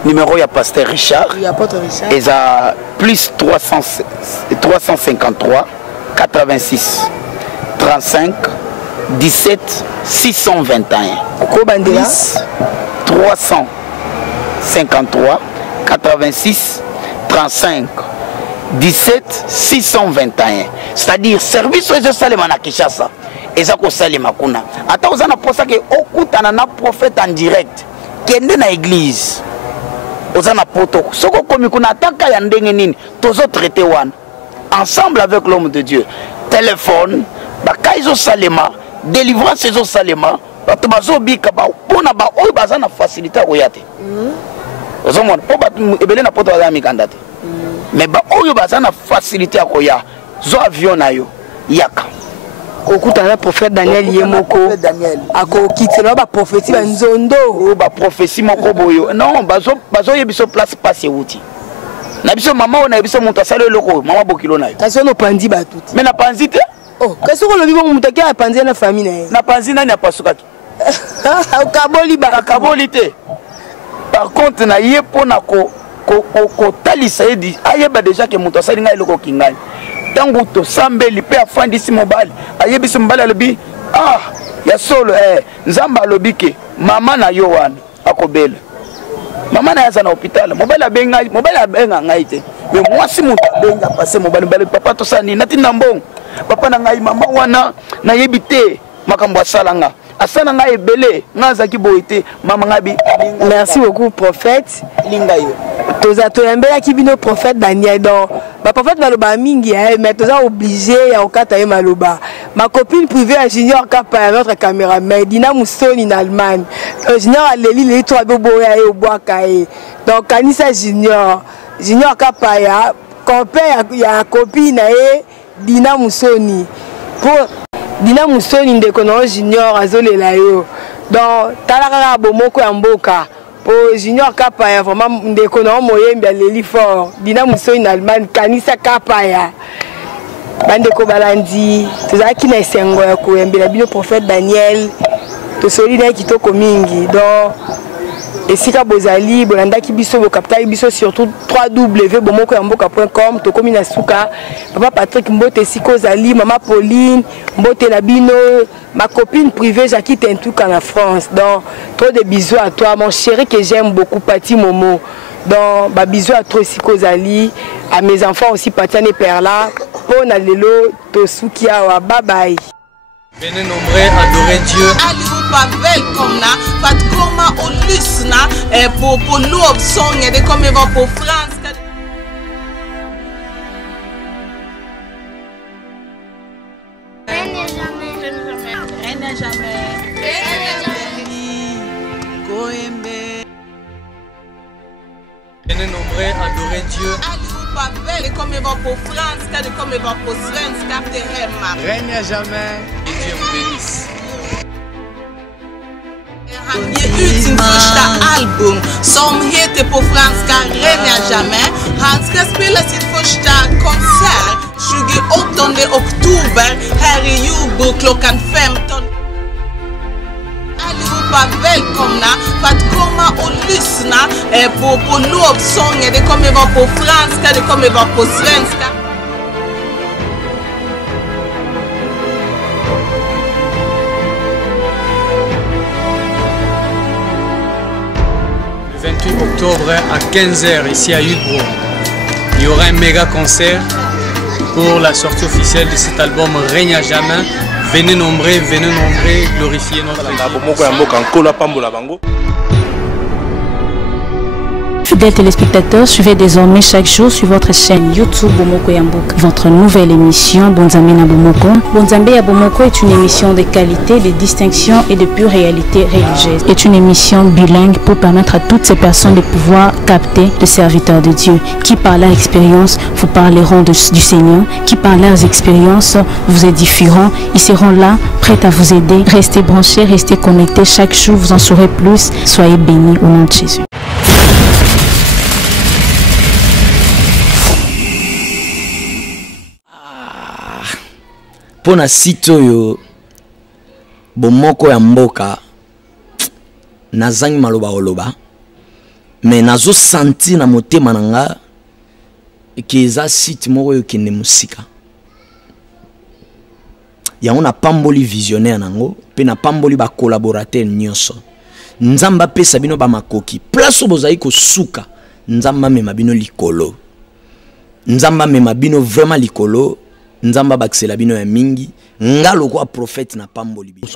Numéro ya pasteur Richard. Oui, apôtre Richard. Et ça, plus 353 86 35 17 621. Plus 353 86 35 17 621. C'est-à-dire service aux Salema na Kinshasa. Et ça ko Salema kuna. Ata ozana posa ke okutana na prophète en direct. Kende na église. Ozana poto. Soko komi kuna ataka ya ndenge nini. Tozo traité wan. Ensemble avec l'homme de Dieu. Téléphone, bakaizo Salema, délivrance aux Salema, bato bazo bika ba pona ba oyo bazana facilité oyate. Ozomona po bato ebele na poto bazana mikandate. Mais ba oyo bazana facilité akoya. Zo avion na yo yaka. Okutana prophète Daniel Yemoko. Ako kitelo ba prophétie ba nzondo. O ba prophétie moko boyo. Non, bazo yebiso place passe outi. Na biso mama ona yebiso monta sale loko, mama bokilo na yo. Kasi ono pandi ba tout. Mais na panzi te? Oh, kasi ko lobi bo mutaki a pandi na famille na ye. Na panzi nani apasukaki? Kaboli ba kaboli te. Par contre na ye pona ko talisa edi ayeba déjà que monta sale ngai loko kingani. Tango to sambeli pe afandisi mobali ayebisi mobali alobi ya solo nzamba alobi ke mama na yo wana akobela mama na yaza na hôpital mobali abenga ngai te mais moi si mutu abenga passer mobali papa to sani nati na mbongo papa na ngai mama wana na yebi te makambo asalanga asana ngai ebele ngazaki boite mama ngabi. Merci beaucoup prophète linga yo toza toyambela ki bino prophète Daniel donc ba prophète maloba mingi mais toza obligé ya okata ye maloba. Ma copine privée à Junior Kapa notre caméraman Dina Moussoni en Allemagne. Junior aleli les trois bobo ya e obwaka e. Donc Kanisa Junior Kapa ya compère ya copine e Dina Moussoni. Pour Dina Moussoni ndeko na Junior azolela yo. Donc talaka bomoko ya mboka. Pour Junior Kapaya, vraiment, des économes moyens bien les forts. Dina Moussoni en Allemagne, Kanisa Kapaya. Bande Kobalandi, tout ça qui n'est sengo ya koyembe la bino prophète Daniel. To solide qui to komingi. Donc esika bozali bolanda ki biso bo capital biso surtout www.bomokoyamboka.com to komina suka. Papa Patrick Mbote siko zali, maman Pauline Mbote na bino, ma copine privée Jackie Tentouka en France. Donc trop de bisous à toi mon chéri que j'aime beaucoup Pati Momo. Donc bah bisous à toi siko zali, à mes enfants aussi Patiane Perla, Pona Lelo Tosuki awa bye bye. Venez nombreux adorer Dieu. Aliupa welcome na pat koma o lysna på lovsånger det kommer vara på franska. Venez nombreux adorer Dieu. Aliupa det kommer vara på franska, det kommer vara på svenska till hemma. Règne à jamais et Dieu vous bénisse. Han ger ut sin första album som heter på franska Règne à jamais. Han ska spela sin första konsert 28 oktober här i Jordbro klockan 15. Allihopa välkomna för att komma och lyssna på lovsånger. Det kommer vara på franska, det kommer vara på svenska. Le 28 octobre à 15h ici à Yudbro, il y aura un méga concert pour la sortie officielle de cet album Règne à jamais. Venez nombreux, glorifier notre Dieu. Fidèles téléspectateurs, suivez désormais chaque jour sur votre chaîne YouTube Bomoko Yamboka votre nouvelle émission Bonzambe na Bomoko. Bonzambe ya Bomoko est une émission de qualité, de distinction et de pure réalité religieuse. C'est une émission bilingue pour permettre à toutes ces personnes de pouvoir capter les serviteurs de Dieu qui par leur expérience vous parleront du Seigneur, qui par leurs expériences vous édifieront. Ils seront là, prêts à vous aider. Restez branchés, restez connectés. Chaque jour, vous en saurez plus. Soyez bénis au nom de Jésus. Pour na site yo Bomoko ya mboka nazangi maloba oloba mais nazo senti na motema nanga ke eza site moko yo kende musika ya on a pamboli visionnaire nango pe na pamboli ba collaborateur nyonso nzamba pesa bino ba makoki place bozai ko suka nzamba mema bino likolo nzamba mema bino vraiment likolo nzamba baksela bino ya mingi ngalo kwa prophète na pamboli bino.